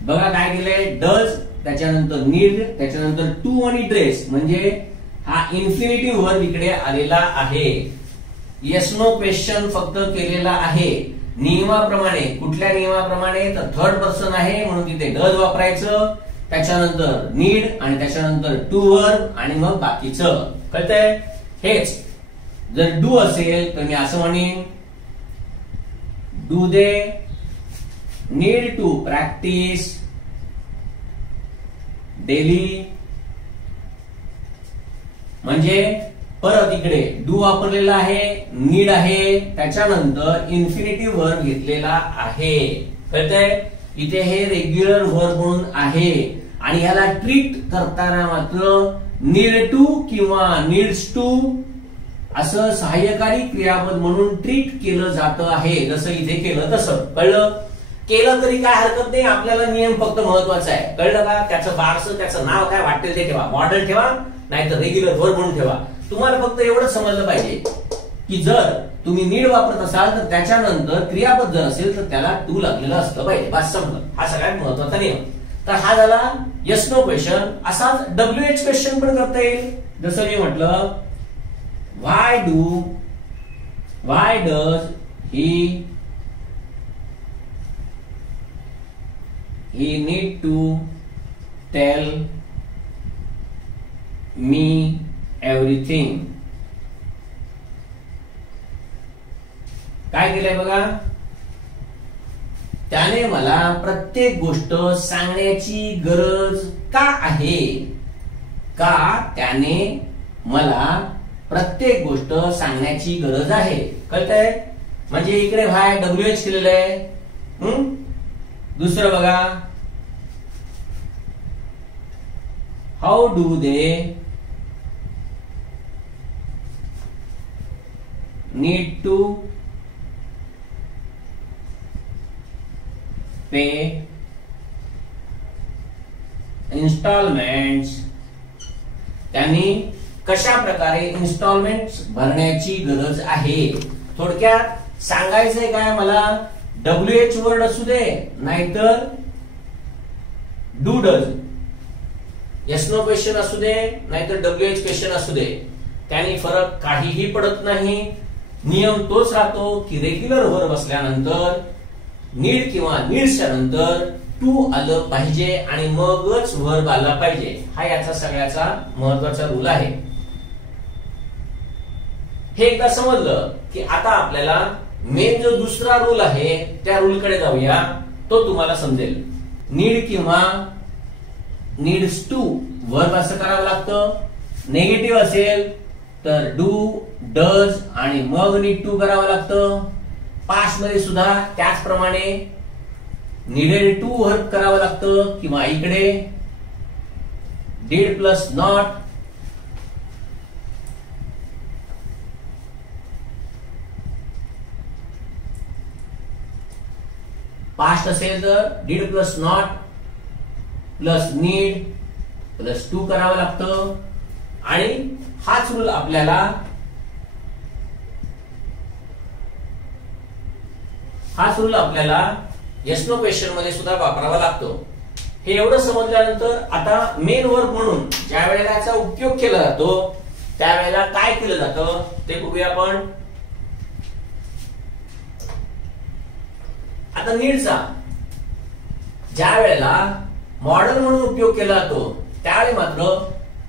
बघा काय केलंय, डज त्याच्यानंतर नीड त्याच्यानंतर टू आणि ड्रेस म्हणजे हा इन्फिनिटिव्ह वर्ब इकडे आलेला आहे. येस नो क्वेश्चन फक्त केलेला आहे नियमाप्रमाणे. कुठल्या नियमाप्रमाणे तर थर्ड पर्सन आहे म्हणून तिथे डज वापरायचं, त्याच्यानंतर नीड आणि त्याच्यानंतर टू वर्ब आणि मग बाकीचं. कळतंय? हेच जर डू असेल तर मी असं म्हणेन, do they need to practise daily. म्हणजे परत इकडे डू वापरलेला आहे, नीड आहे, त्याच्यानंतर इन्फिनिटिव्ह वर्ब घेतलेला आहे. कळतंय? इथे हे रेग्युलर वर्ब म्हणून आहे आणि ह्याला ट्रीट करताना मात्र नीड टू किंवा नीड्स टू असं सहाय्यकारी क्रियापद म्हणून ट्रीट केलं जातं आहे. जसं इथे केलं तसं. कळलं? केलं तरी काय हरकत नाही, आपल्याला नियम फक्त महत्वाचा आहे. कळलं का? त्याचं बारसं त्याचं नाव काय वाटेल ते ठेवा, मॉडेल ठेवा नाही तर रेग्युलर वर्ब म्हणून ठेवा. तुम्हाला फक्त एवढं समजलं पाहिजे की जर तुम्ही नीड वापरत असाल तर त्याच्यानंतर क्रियापद जर असेल तर त्याला टू लागलेलं असलं पाहिजे. बस समजलं, हा सगळ्यात महत्वाचा नियम. तर हा झाला येस नो क्वेश्चन. असाच WH क्वेश्चन पण करता येईल. जसं मी म्हटलं, व्हाय does he need to tell me everything. काय केलंय बघा, त्याने मला प्रत्येक गोष्ट सांगण्याची गरज का आहे. का त्याने मला प्रत्येक गोष्ट सांगण्याची गरज आहे. कळतंय? म्हणजे इकडे व्हाय WH केलेलं आहे. दुसरं बघा, how do they need to pay instalments. त्यांनी कशा प्रकारे इन्स्टॉलमेंट भरण्याची गरज आहे. थोडक्यात सांगायचंय काय मला, WH वर्ड असू दे नाहीतर do does, yes no question असू दे नाहीतर WH क्वेश्चन असू दे, त्याने फरक काहीही पडत नाही. नियम तोच राहतो की रेग्युलर वर्ब असल्यानंतर नीड किंवा नीड्सच्या नंतर टू आलं पाहिजे आणि मगच वर्ब आला पाहिजे. हा याचा सगळ्याचा महत्वाचा रूल आहे. हे एकदा समजलं की आता आपल्याला मेन जो दुसरा रूल आहे त्या रूल कडे जाऊया. तो तुम्हाला समजेल. नीड किंवा नीड्स टू वर्ब असं करावं लागतं. नेगेटिव्ह असेल तर डू डज आणि मग नीड टू करावं लागतं. पास्ट मध्ये सुद्धा त्याचप्रमाणे नीडेड टू वर्ब करावं लागतं किंवा इकडे डीड प्लस नॉट. पास्ट असेल तर did plus not plus need plus to करावं लागतं. आणि हाच रूल आपल्याला येस नो क्वेश्चन मध्ये सुद्धा वापरावा लागतो. हे एवढं समजल्यानंतर आता मेन वर्ब म्हणून ज्या वेळेला याचा उपयोग केला जातो त्यावेळेला काय केलं जातं ते बघूया आपण. आता नीडचा ज्या वेळेला मॉडेल म्हणून उपयोग केला जातो त्यावेळी मात्र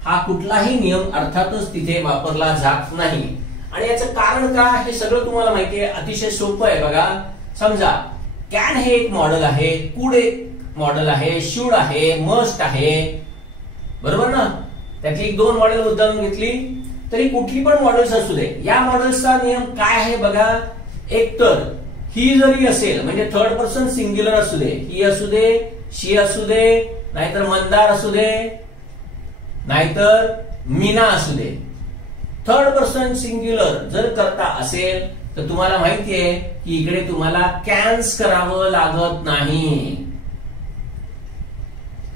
हा कुठलाही नियम अर्थातच तिथे वापरला जात नाही. आणि याचं कारण का हे सगळं तुम्हाला माहिती आहे. अतिशय सोपं आहे बघा. समजा कॅन हे एक मॉडेल आहे, कुड एक मॉडेल आहे, शुड आहे, मस्ट आहे, बरोबर ना? त्यातली 2 मॉडेल मुद्दाम घेतली तरी कुठली पण मॉडेल्स असू दे, या मॉडेल्सचा नियम काय आहे बघा. एक तर ही जरी असेल म्हणजे थर्ड पर्सन सिंग्युलर असू दे, ही असू दे, शी असू दे, नाहीतर मंदार असू दे, नाहीतर मीना असू दे. थर्ड पर्सन सिंग्युलर जर करता असेल तर तुम्हाला माहितीये की इकडे तुम्हाला कॅन्स करावं लागत नाही.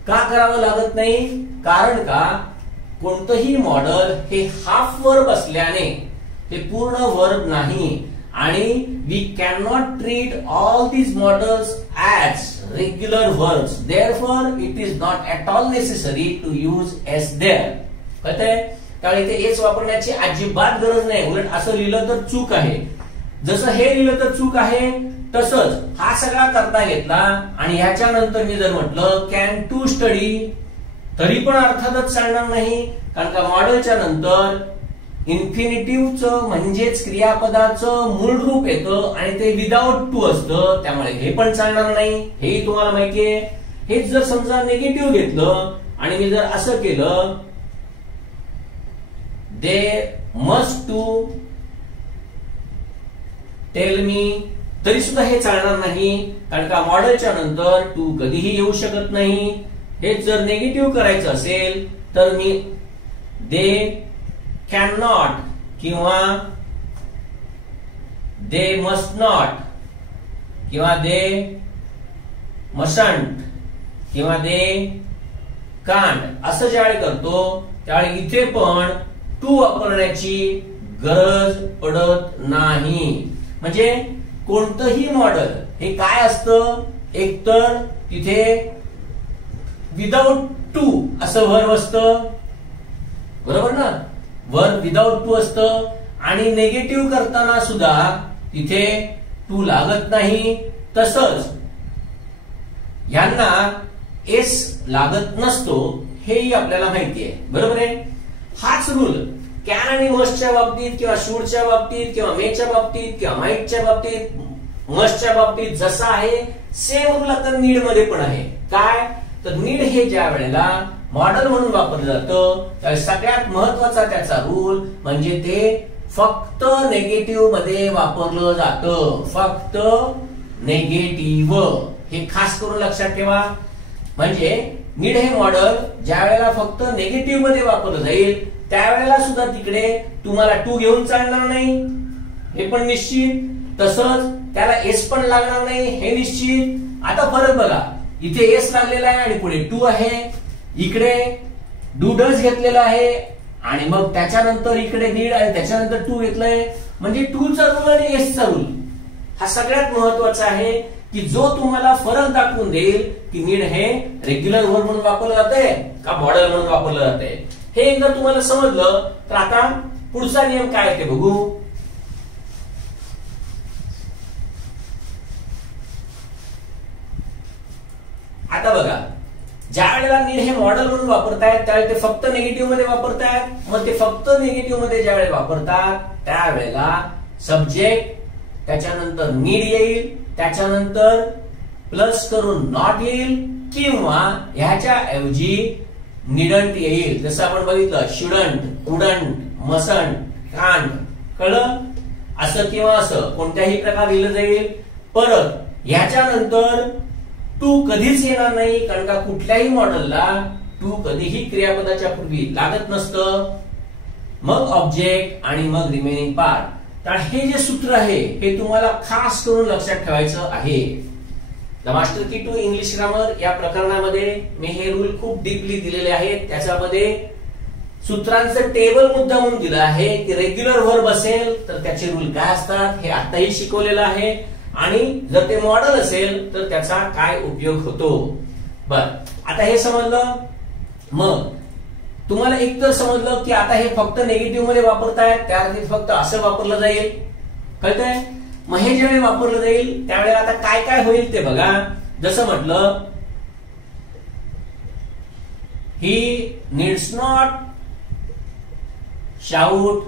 का करावं लागत नाही? कारण का कोणतंही मॉडेल हे हाफ वर्ब असल्याने हे पूर्ण वर्ब नाही आणि we can not treat all these models as regular verbs. Therefore it is not at all necessary to use s there. कळतंय? कारण इथे एस वापरण्याची अजिबात गरज नाही. उलट असं लिहिलं तर चूक आहे. जसं हे लिहिलं तर चूक आहे तसंच हा सगळा करता घेतला आणि ह्याच्यानंतर मी जर म्हटलं कॅन टू स्टडी तरी पण अर्थातच चालणार नाही. कारण का मॉडेलच्या नंतर इन्फिनिटिव्हचं म्हणजेच क्रियापदाचं मूळ रूप येतं आणि ते विदाउट टू असतं, त्यामुळे हे पण चालणार नाही. हेही तुम्हाला माहितीये. हेच जर समजा निगेटिव्ह घेतलं आणि मी जर असं केलं they must to tell me तरी सुद्धा हे चालणार नाही. कारण का मॉडेलच्या नंतर टू कधीही येऊ शकत नाही. हेच जर निगेटिव्ह करायचं असेल तर मी दे कॅन नॉट किंवा दे मस्ट नॉट किंवा दे मस्टंट किंवा दे कांट असं ज्यावेळी करतो त्यावेळी इथे पण टू वापरण्याची गरज पडत नाही. म्हणजे कोणतंही मॉडेल हे काय असतं, एकतर तिथे विदाउट टू असं वर्ब असतं, बरोबर ना? वर्ब विदाउट टू असतं आणि निगेटिव्ह करताना सुद्धा तिथे टू लागत नाही. तसंच यांना एस लागत नसतो हेही आपल्याला माहिती आहे, बरोबर आहे? हाच रूल कॅन आणि मस्टच्या बाबतीत किंवा शूडच्या बाबतीत किंवा मेच्या बाबतीत किंवा माईटच्या बाबतीत, मस्टच्या बाबतीत जसा आहे सेम रूल आता नीड मध्ये पण आहे. काय तर नीड हे ज्या वेळेला मॉडेल म्हणून वापरलं जातं त्यावेळेस सगळ्यात महत्वाचा त्याचा रूल म्हणजे ते फक्त नेगेटिव्ह मध्ये वापरलं जातं. फक्त नेगेटिव्ह हे खास करून लक्षात ठेवा. म्हणजे नीड हे मॉडेल ज्या वेळेला फक्त नेगेटिव्ह मध्ये वापरलं जाईल त्यावेळेला सुद्धा तिकडे तुम्हाला टू घेऊन चालणार नाही, हे पण निश्चित. तसंच त्याला एस पण लागणार नाही, हे निश्चित. आता फरक बघा, इथे एस लागलेला आहे आणि पुढे टू आहे. इकडे डू डज घेतलेला आहे आणि मग त्याच्यानंतर इकडे नीड आणि त्याच्यानंतर टू घेतलंय. म्हणजे टू चा रूल आणि एस चा रूल हा सगळ्यात महत्वाचा आहे की जो तुम्हाला फरक दाखवून देईल की नीड हे रेग्युलर वर्ब म्हणून वापरलं जातंय का मॉडेल म्हणून वापरलं जातंय. हे एकदा तुम्हाला समजलं तर आता पुढचा नियम काय ते बघू. आता बघा, ज्या वेळेला नीड हे मॉडेल म्हणून वापरतायत त्यावेळेला ते फक्त निगेटिव्ह मध्ये वापरतायत. मग ते फक्त निगेटिव्ह मध्ये ज्या वेळेला वापरतात त्यावेळेला सब्जेक्ट त्याच्यानंतर नीड येईल, त्याच्यानंतर प्लस करून नॉट येईल किंवा ह्याच्या ऐवजी निडंट येईल. जसं आपण बघितलं शुडंट, कुडंट, मसंट, कांट. कळलं? असं किंवा असं कोणत्याही प्रकार लिहिलं जाईल. परत ह्याच्यानंतर टू कधीच येणार नाही कारण का कुठल्याही मॉडेलला टू कधीही क्रियापदाच्या पूर्वी लागत नसतं. मग ऑब्जेक्ट आणि मग रिमेनिंग पार्ट. तर हे जे सूत्र आहे हे तुम्हाला खास करून लक्षात ठेवायचं आहे. द मास्टर की टू इंग्लिश ग्रामर या प्रकरणामध्ये मी हे रूल खूप डीपली दिलेले आहेत. त्याच्यामध्ये सूत्रांचं टेबल मुद्दा म्हणून दिलं आहे की रेग्युलर वर्ब असेल तर त्याचे रूल काय असतात हे आताही शिकवलेलं आहे आणि जर ते मॉडेल असेल तर त्याचा काय उपयोग होतो. बर, आता हे समजलं. मग तुम्हाला एक तर समजलं की आता हे फक्त निगेटिव्ह मध्ये वापरतायत त्यासाठी फक्त असं वापरलं जाईल. कळतंय? मग हे ज्यावेळी वापरलं जाईल त्यावेळेला आता काय काय होईल ते बघा. जसं म्हटलं he needs not shout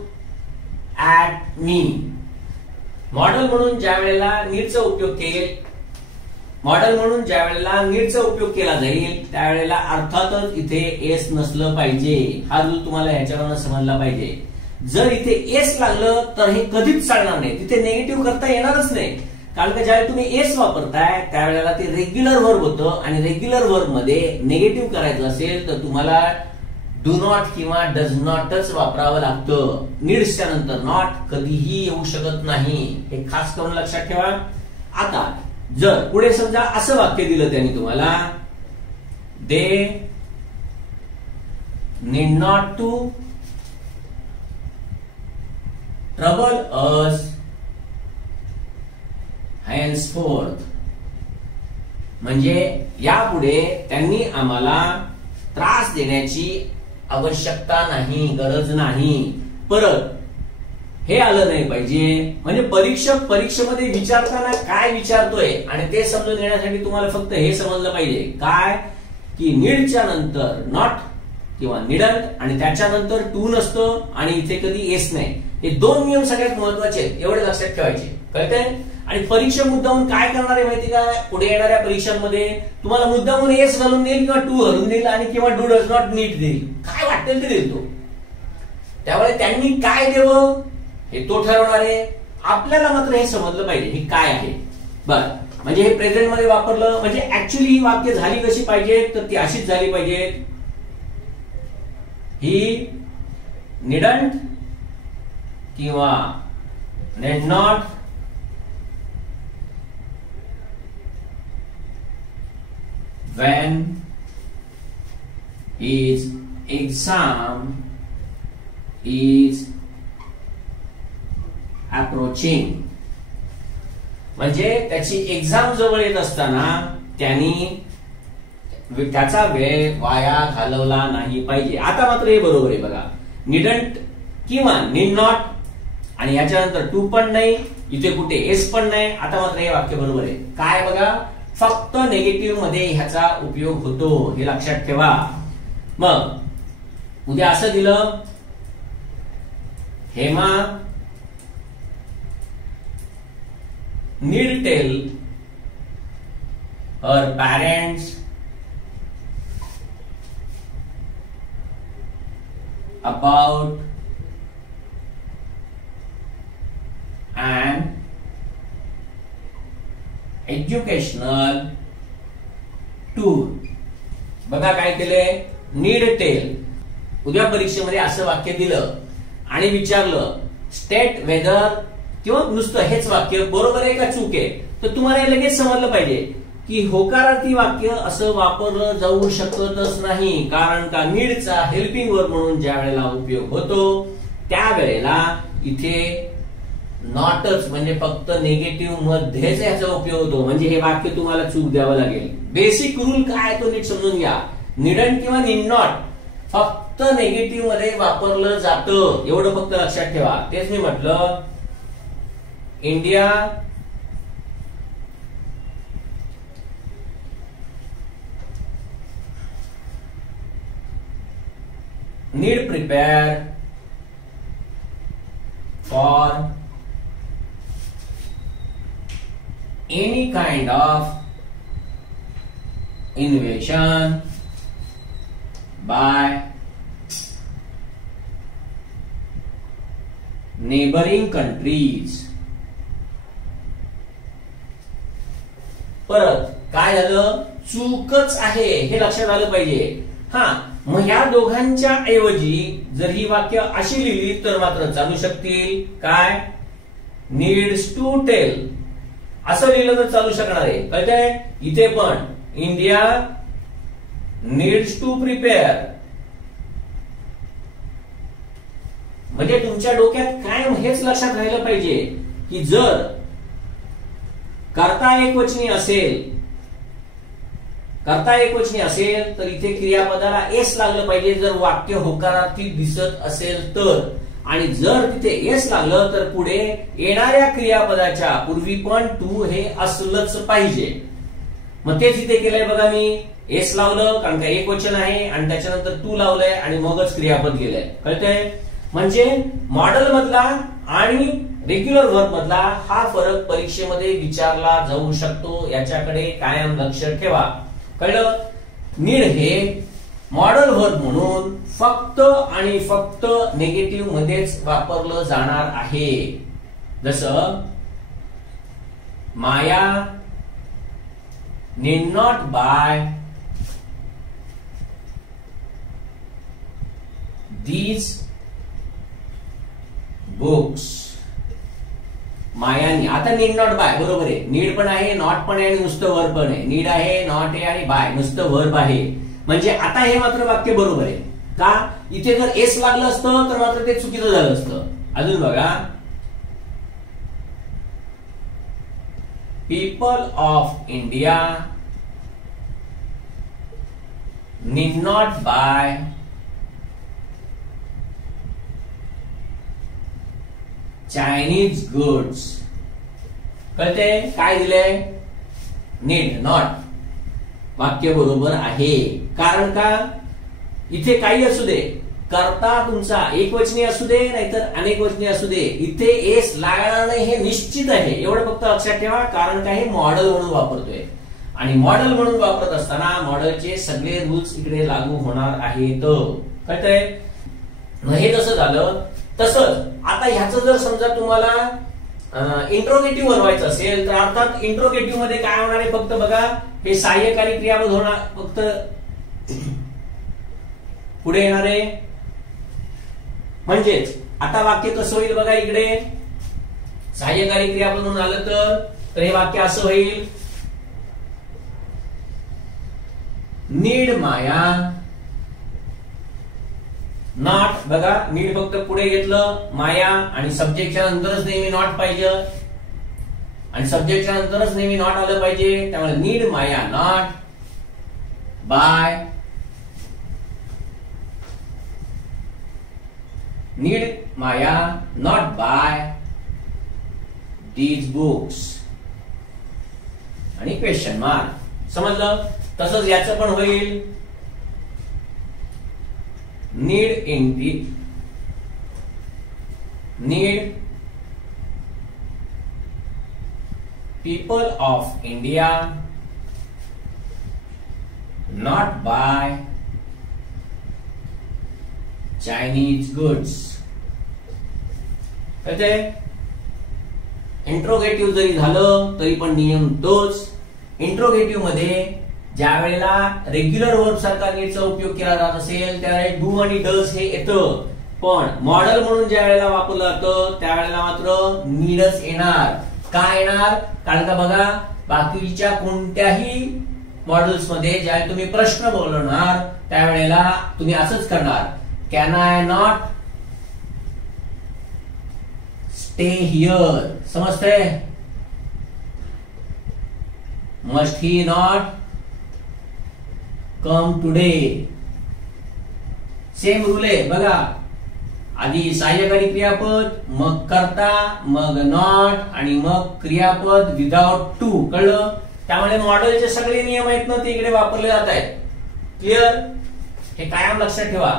at me. Model म्हणून ज्या वेळेला नीडचा उपयोग केला मॉडेल म्हणून ज्या वेळेला नीडचा उपयोग केला जाईल त्यावेळेला अर्थातच इथे एस नसलं पाहिजे. हा रूल तुम्हाला ह्याच्यावरून समजला पाहिजे. जर इथे एस लागलं तर हे कधीच चालणार नाही, तिथे निगेटिव्ह करता येणारच नाही. कारण का ज्यावेळी तुम्ही एस वापरताय त्यावेळेला ते रेग्युलर वर्ब होतं आणि रेग्युलर वर्ब मध्ये निगेटिव्ह करायचं असेल तर तुम्हाला डू नॉट किंवा डज नॉटच वापरावं लागतं. नीड्सच्या नंतर नॉट कधीही येऊ शकत नाही, हे खास करून लक्षात ठेवा. आता जर पुढे समजा असं वाक्य दिलं त्यांनी तुम्हाला, they need not to trouble us henceforth, म्हणजे यापुढे त्यांनी आम्हाला त्रास देण्याची आवश्यकता नाही, गरज नाही. परत हे आलं नाही पाहिजे. म्हणजे परीक्षक परीक्षेमध्ये विचारताना काय विचारतोय आणि ते समजून घेण्यासाठी तुम्हाला फक्त हे समजलं पाहिजे काय की नीडच्या नंतर नॉट किंवा निडंट आणि त्याच्यानंतर टू नसतं आणि इथे कधी एस नाही. हे दोन नियम सगळ्यात महत्वाचे आहेत, एवढे लक्षात ठेवायचे. कळतंय? आणि परीक्षा मुद्दामून काय करणार आहे माहिती का, पुढे येणाऱ्या परीक्षांमध्ये तुम्हाला मुद्दामून एस घालून देईल किंवा टू घालून देईल आणि किंवा डू डज नॉट नीड देईल, काय वाटेल ते देईल तो. त्यामुळे त्यांनी काय द्यावं हे तो ठरवणार आहे. आपल्याला मात्र हे समजलं पाहिजे हे काय आहे. बर, म्हणजे हे प्रेझेंट मध्ये वापरलं म्हणजे ऍक्च्युअली ही वाक्य झाली कशी पाहिजे तर ती अशीच झाली पाहिजे. ही निडंट किंवा need not when his exam is approaching, म्हणजे त्याची एक्झाम जवळ येत असताना त्यांनी त्याचा वेळ वाया घालवला नाही पाहिजे. आता मात्र हे बरोबर आहे बघा, निडंट किंवा नीड नॉट आणि याच्यानंतर टू पण नाही, इथे कुठे एस पण नाही. आता मात्र हे वाक्य बरोबर आहे. काय बघा, फक्त नेगेटिव्ह मध्ये ह्याचा उपयोग होतो, हे लक्षात ठेवा. मग उद्या असं दिलं, Hema need tell her parents about and educational tour. बघा काय केले, नीड टेल. उद्या परीक्षेमध्ये असं वाक्य दिलं आणि विचारलं स्टेट वेदर किंवा नुसतं हेच वाक्य बरोबर आहे का चूक आहे, तर तुम्हाला लगेच समजलं पाहिजे की होकारार्थी वाक्य असं वापरलं जाऊ शकतच नाही. कारण का नीडचा हेल्पिंग वर्ब म्हणून ज्या वेळेला उपयोग होतो त्यावेळेला इथे नॉटच म्हणजे फक्त निगेटिव्ह मध्येच याचा उपयोग होतो. म्हणजे हे वाक्य तुम्हाला चूक द्यावं लागेल. बेसिक रूल काय तो नीट समजून घ्या. निडंट किंवा नीड नॉट फक्त नेगेटिव्ह मध्ये वापरलं जातं, एवढं फक्त लक्षात ठेवा. तेच मी म्हटलं, India need prepare for any kind of invasion by neighboring countries. परत काय झालं, चूकच आहे हे लक्षात आलं पाहिजे. हा, मग या दोघांच्या ऐवजी जर ही वाक्य अशी लिहिली तर मात्र चालू शकतील. काय, नीड्स टू टेल असं लिहिलं तर चालू शकणार आहे. कळतंय? इथे पण इंडिया नीड्स टू प्रिपेअर. म्हणजे तुमच्या डोक्यात काय हेच लक्षात राहिलं पाहिजे की जर कर्ता एकवचनी असेल तर इथे क्रियापदाला एस लागलं पाहिजे जर वाक्य होकारार्थी दिसत असेल तर. आणि जर तिथे एस लागलं तर पुढे येणाऱ्या क्रियापदाच्या पूर्वी पण टू हे असलंच पाहिजे. मग तेच इथे केलंय बघा, मी एस लावलं कारण का एक वचन आहे आणि त्याच्यानंतर टू लावलंय आणि मगच क्रियापद गेलंय. कळतंय? म्हणजे मॉडेल मधला आणि रेग्युलर वर्ब मधला हा फरक परीक्षेमध्ये विचारला जाऊ शकतो, याच्याकडे कायम लक्ष ठेवा. कळलं? नीड हे मॉडेल वर्ब म्हणून फक्त आणि फक्त निगेटिव्ह मध्येच वापरलं जाणार आहे. जसं माया need not buy these books. Mayani, आता नीड नॉट बाय बरोबर आहे, नीड पण आहे, नॉट पण आहे आणि नुसतं वर्ब पण आहे. नीड आहे, नॉट आहे आणि बाय नुसतं वर्ब आहे. म्हणजे आता हे मात्र वाक्य बरोबर आहे का? इथे जर एस लागलं असतं तर मात्र ते चुकीचं झालं असतं. अजून बघा, people of India need not buy Chinese goods. कळते? काय दिलंय? Need not. वाक्य बरोबर आहे. कारण का? इथे काही असू दे, करता तुमचा एकवचनी असू दे नाहीतर अनेकवचनी असू दे, इथे एस लागणार नाही हे निश्चित आहे. एवढं फक्त लक्षात ठेवा. कारण काय? हे मॉडेल म्हणून वापरतोय आणि मॉडेल म्हणून वापरत असताना मॉडेलचे सगळे रूल्स इकडे लागू होणार आहेत. कळतंय? हे जसं झालं तसंच आता ह्याचं जर समजा तुम्हाला इंट्रोगेटिव्ह बनवायचं असेल तर अर्थात इंट्रोगेटिव्ह मध्ये काय होणार आहे? फक्त बघा, हे सहाय्यकारी क्रियापद होणार, फक्त पुढे येणार आहे. म्हणजेच आता वाक्य कसं होईल बघा, इकडे सहाय्यकारी क्रियापद म्हणून आलं तर हे वाक्य असं होईल, नीड माया नॉट. बघा, नीड फक्त पुढे घेतलं, माया आणि सब्जेक्टच्या नंतरच नेहमी नॉट पाहिजे आणि सब्जेक्टच्या नंतरच नेहमी नॉट आलं पाहिजे. त्यामुळे need Maya not buy, need Maya not buy these books आणि क्वेश्चन मार्क. समजलं? तसंच याचं पण होईल, need people of India not buy Chinese goods. कळते? इंट्रोगेटिव्ह जरी झालं तरी पण नियम तोच. इंट्रोगेटिव्ह मध्ये ज्या वेळेला रेग्युलर वर्ब सारखा नीडचा उपयोग केला जात असेल त्यावेळेला डू आणि डज हे येतं, पण मॉडेल म्हणून ज्या वेळेला वापरलं जातं त्यावेळेला मात्र नीडच येणार. का येणार? कारण का बघा, बाकीच्या कोणत्याही मॉडेल्स मध्ये ज्यावेळेला तुम्ही प्रश्न बोलवणार त्यावेळेला तुम्ही असंच करणार, can I not stay here. समजतंय? Must he not come today. Same rule आहे बघा, आधी सहाय्यकारी क्रियापद, मग करता, मग नॉट आणि मग क्रियापद विदाउट टू. कळलं? त्यामुळे मॉडेलचे सगळे नियम आहेत ना ते इकडे वापरले जात आहेत. क्लिअर? हे कायम लक्षात ठेवा.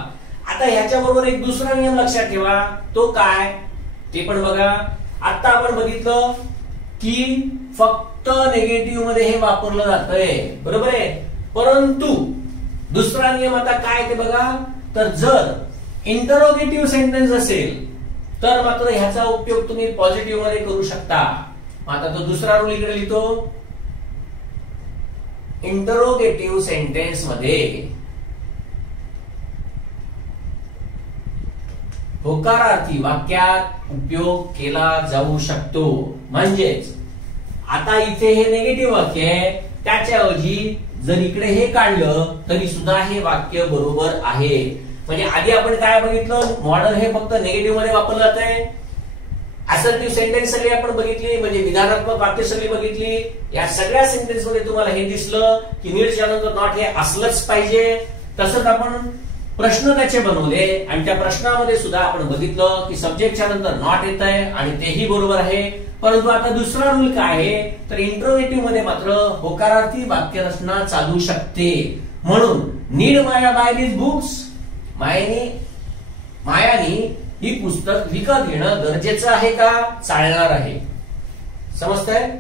आता ह्याच्याबरोबर एक दुसरा नियम लक्षात ठेवा. तो काय ते पण बघा. आता आपण बघितलं की फक्त निगेटिव्ह मध्ये हे वापरलं जातंय, बरोबर आहे. परंतु दुसरा नियम आता काय ते बघा, तर जर इंटरोगेटिव्ह सेंटेन्स असेल तर मात्र ह्याचा उपयोग तुम्ही पॉझिटिव्ह मध्ये करू शकता. आता तो दुसरा रूल इकडे लिहितो, इंटरोगेटिव्ह सेंटेन्स मध्ये होकारार्थी वाक्यात उपयोग केला जाऊ शकतो. म्हणजेच आता इथे हे निगेटिव्ह वाक्य आहे, त्याच्याऐवजी जर इकडे हे काढलं तरी सुद्धा हे वाक्य बरोबर आहे. म्हणजे आधी आपण काय बघितलं, मॉडेल हे फक्त निगेटिव्ह मध्ये वापरलं जात आहे. असर्टिव्ह सेंटेन्स सगळी आपण बघितली, म्हणजे विधानात्मक वाक्य सगळी बघितली. या सगळ्या सेंटेन्स मध्ये तुम्हाला हे दिसलं की नीडच्या नंतर नॉट हे असलंच पाहिजे. तसंच आपण प्रश्न त्याचे बनवले आणि त्या प्रश्नामध्ये सुद्धा आपण बघितलं की सब्जेक्टच्या नंतर नॉट येत आहे आणि तेही बरोबर आहे. परंतु आता दुसरा रूल काय आहे, तर इंट्रोगेटिव्ह मध्ये मात्र होकारार्थी वाक्यरचना चालू शकते. म्हणून need Maya buy these books, मायानी ही पुस्तक विकत घेणं गरजेचं आहे का, चालणार आहे. समजतंय?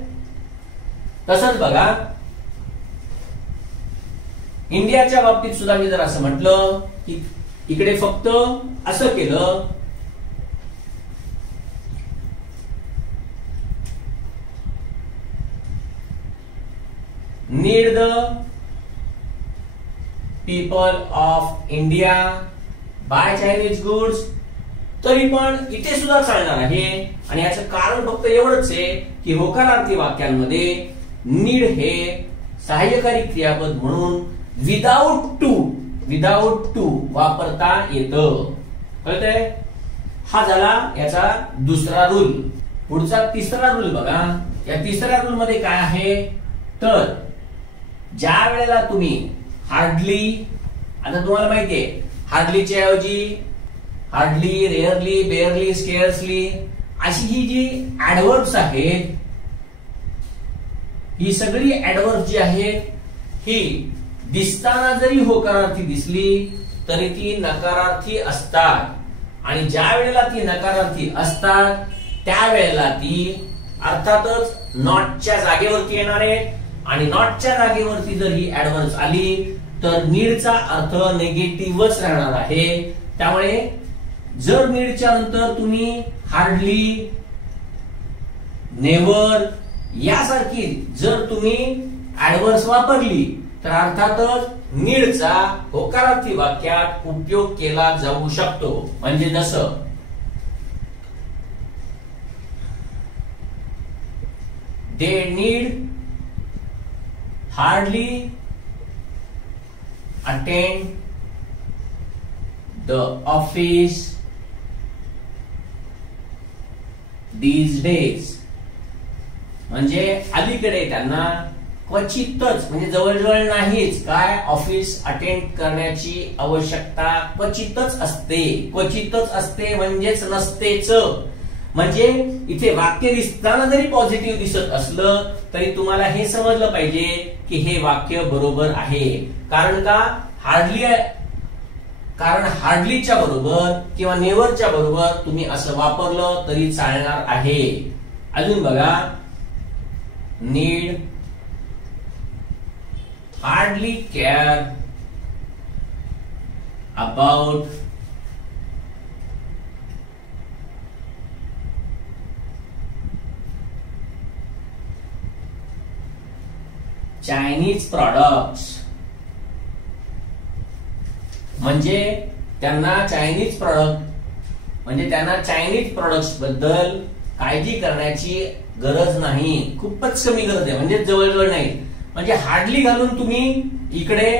तसंच बघा, इंडियाच्या बाबतीत सुद्धा मी जर असं म्हटलं की इकडे फक्त असं केलं, need the people of India by Chinese goods, तरी पण इथे सुद्धा चालणार आहे. आणि याचं कारण फक्त एवढंच आहे की होकारार्थी वाक्यांमध्ये नीड हे सहाय्यकारी क्रियापद म्हणून विदाउट टू वापरता येतं. कळतंय? हा झाला याचा दुसरा रूल. पुढचा तिसरा रूल बघा. या तिसऱ्या रूल मध्ये काय आहे, तर ज्या वेळेला तुम्ही हार्डली, आता तुम्हाला माहितीये हार्डलीच्या ऐवजी हार्डली, रेअरली, बेअरली, स्केअर्सली अशी ही जी ऍडव्हर्ब्स आहेत, ही सगळी ऍडव्हर्ब्स जी आहेत ही दिसताना जरी होकारार्थी दिसली तरी ती नकारार्थी असतात. आणि ज्या वेळेला ती नकारार्थी असतात त्यावेळेला ती अर्थातच नॉटच्या जागेवरती येणार आहे. आणि नॉटच्या जागेवरती जर ही ऍडव्हर्ब्स आली तर नीडचा अर्थ निगेटिव्हच राहणार आहे. त्यामुळे जर नीडच्या नंतर तुम्ही हार्डली, नेव्हर यासारखी जर तुम्ही ऍडव्हर्ब्स वापरली तर अर्थातच नीडचा होकारार्थी वाक्यात उपयोग केला जाऊ शकतो. म्हणजे जसं they need hardly attend the office these days. म्हणजे अलीकडे त्यांना क्वचितच, म्हणजे जवळजवळ नाहीच काय, ऑफिस अटेंड करण्याची आवश्यकता क्वचितच असते. क्वचितच असते म्हणजेच नसतेच. म्हणजे इथे वाक्य दिसताना जरी पॉझिटिव्ह दिसत असलं तरी तुम्हाला हे समजलं पाहिजे की हे वाक्य बरोबर आहे. कारण का, कारण हार्डलीच्या बरोबर किंवा नेव्हरच्या बरोबर तुम्ही असं वापरलं तरी चालणार आहे. अजून बघा, need hardly care about Chinese products. म्हणजे त्यांना चायनीज प्रॉडक्ट्स बद्दल काळजी करण्याची गरज नाही, खूपच कमी गरज आहे, म्हणजे जवळजवळ नाही. म्हणजे हार्डली घालून तुम्ही इकडे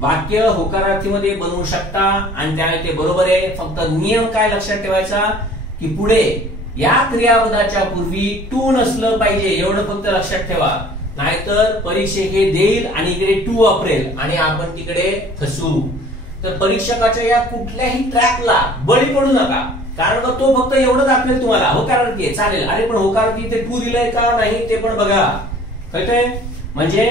वाक्य होकारार्थीमध्ये बनवू शकता आणि त्यामुळे ते बरोबर आहे. फक्त नियम काय लक्षात ठेवायचा की पुढे या क्रियापदाच्या पूर्वी टू नसलं पाहिजे, एवढं फक्त लक्षात ठेवा. नाहीतर परीक्षक हे देईल आणि इकडे टू वापरेल आणि आपण तिकडे फसू. तर परीक्षकाच्या या कुठल्याही ट्रॅकला बळी पडू नका. कारण तो फक्त एवढं दाखवेल तुम्हाला होकारार्थी आहे चालेल, अरे पण होकारार्थी ते टू दिलंय का नाही ते पण बघा. कळतंय? म्हणजे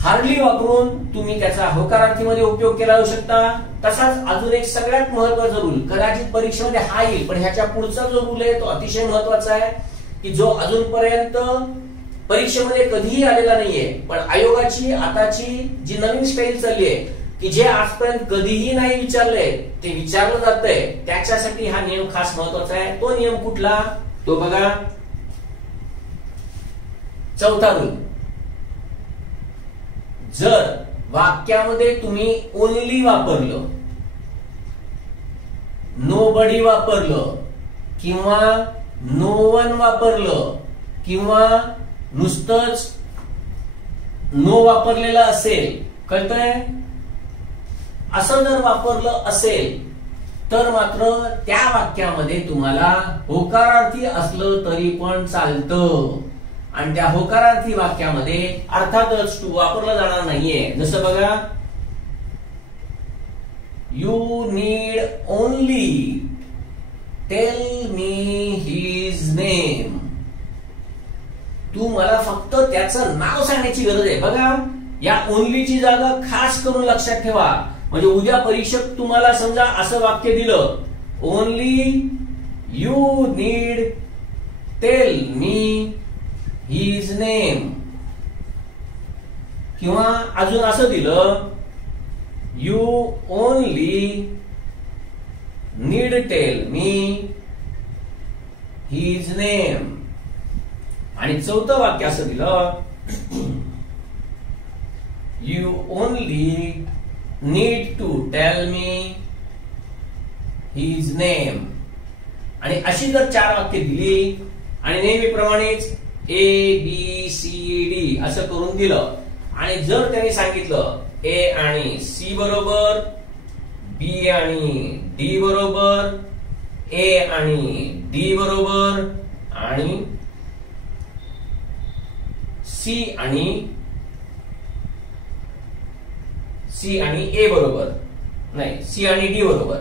हार्डली वापरून तुम्ही त्याचा होकारार्थीमध्ये उपयोग केला जाऊ शकता. तसाच अजून एक सगळ्यात महत्वाचा रूल, कदाचित परीक्षेमध्ये हा येईल पण ह्याच्या पुढचा जो रूल आहे तो अतिशय महत्वाचा आहे की जो अजूनपर्यंत परीक्षेमध्ये कधीही आलेला नाहीये. पण आयोगाची आताची जी नवीन स्टाईल चालली आहे की जे आजपर्यंत कधीही नाही विचारलंय ते विचारलं जातंय, त्याच्यासाठी हा नियम खास महत्वाचा आहे. तो नियम कुठला, तो बघा, चौथा रूल. जर वाक्यामध्ये तुम्ही ओनली वापरलं, नोबडी वापरलं किंवा नो वन वापरलं किंवा नुसतंच नो वापरलेलं असेल, कळतंय, असं जर वापरलं असेल तर मात्र त्या वाक्यामध्ये तुम्हाला होकारार्थी असलं तरी पण चालतं. आणि त्या होकारार्थी वाक्यामध्ये अर्थातच टू वापरलं जाणार नाहीये. जसं बघा, you need only tell me his name. तू मला फक्त त्याचं नाव सांगण्याची गरज आहे. बघा, या ओनलीची जागा खास करून लक्षात ठेवा. म्हणजे उद्या परीक्षक तुम्हाला समजा असं वाक्य दिलं only you need tell me his name. किंवा अजून असं दिलं, you only need tell me his name. आणि चौथं वाक्य असं दिलं, you only need to tell me his name. आणि अशी जर 4 वाक्य दिली आणि नेहमीप्रमाणेच ए बी सी डी असं करून दिलं, आणि जर त्यांनी सांगितलं ए आणि सी बरोबर, बी आणि डी बरोबर, ए आणि डी बरोबर, आणि सी आणि ए बरोबर, नाही सी आणि डी बरोबर,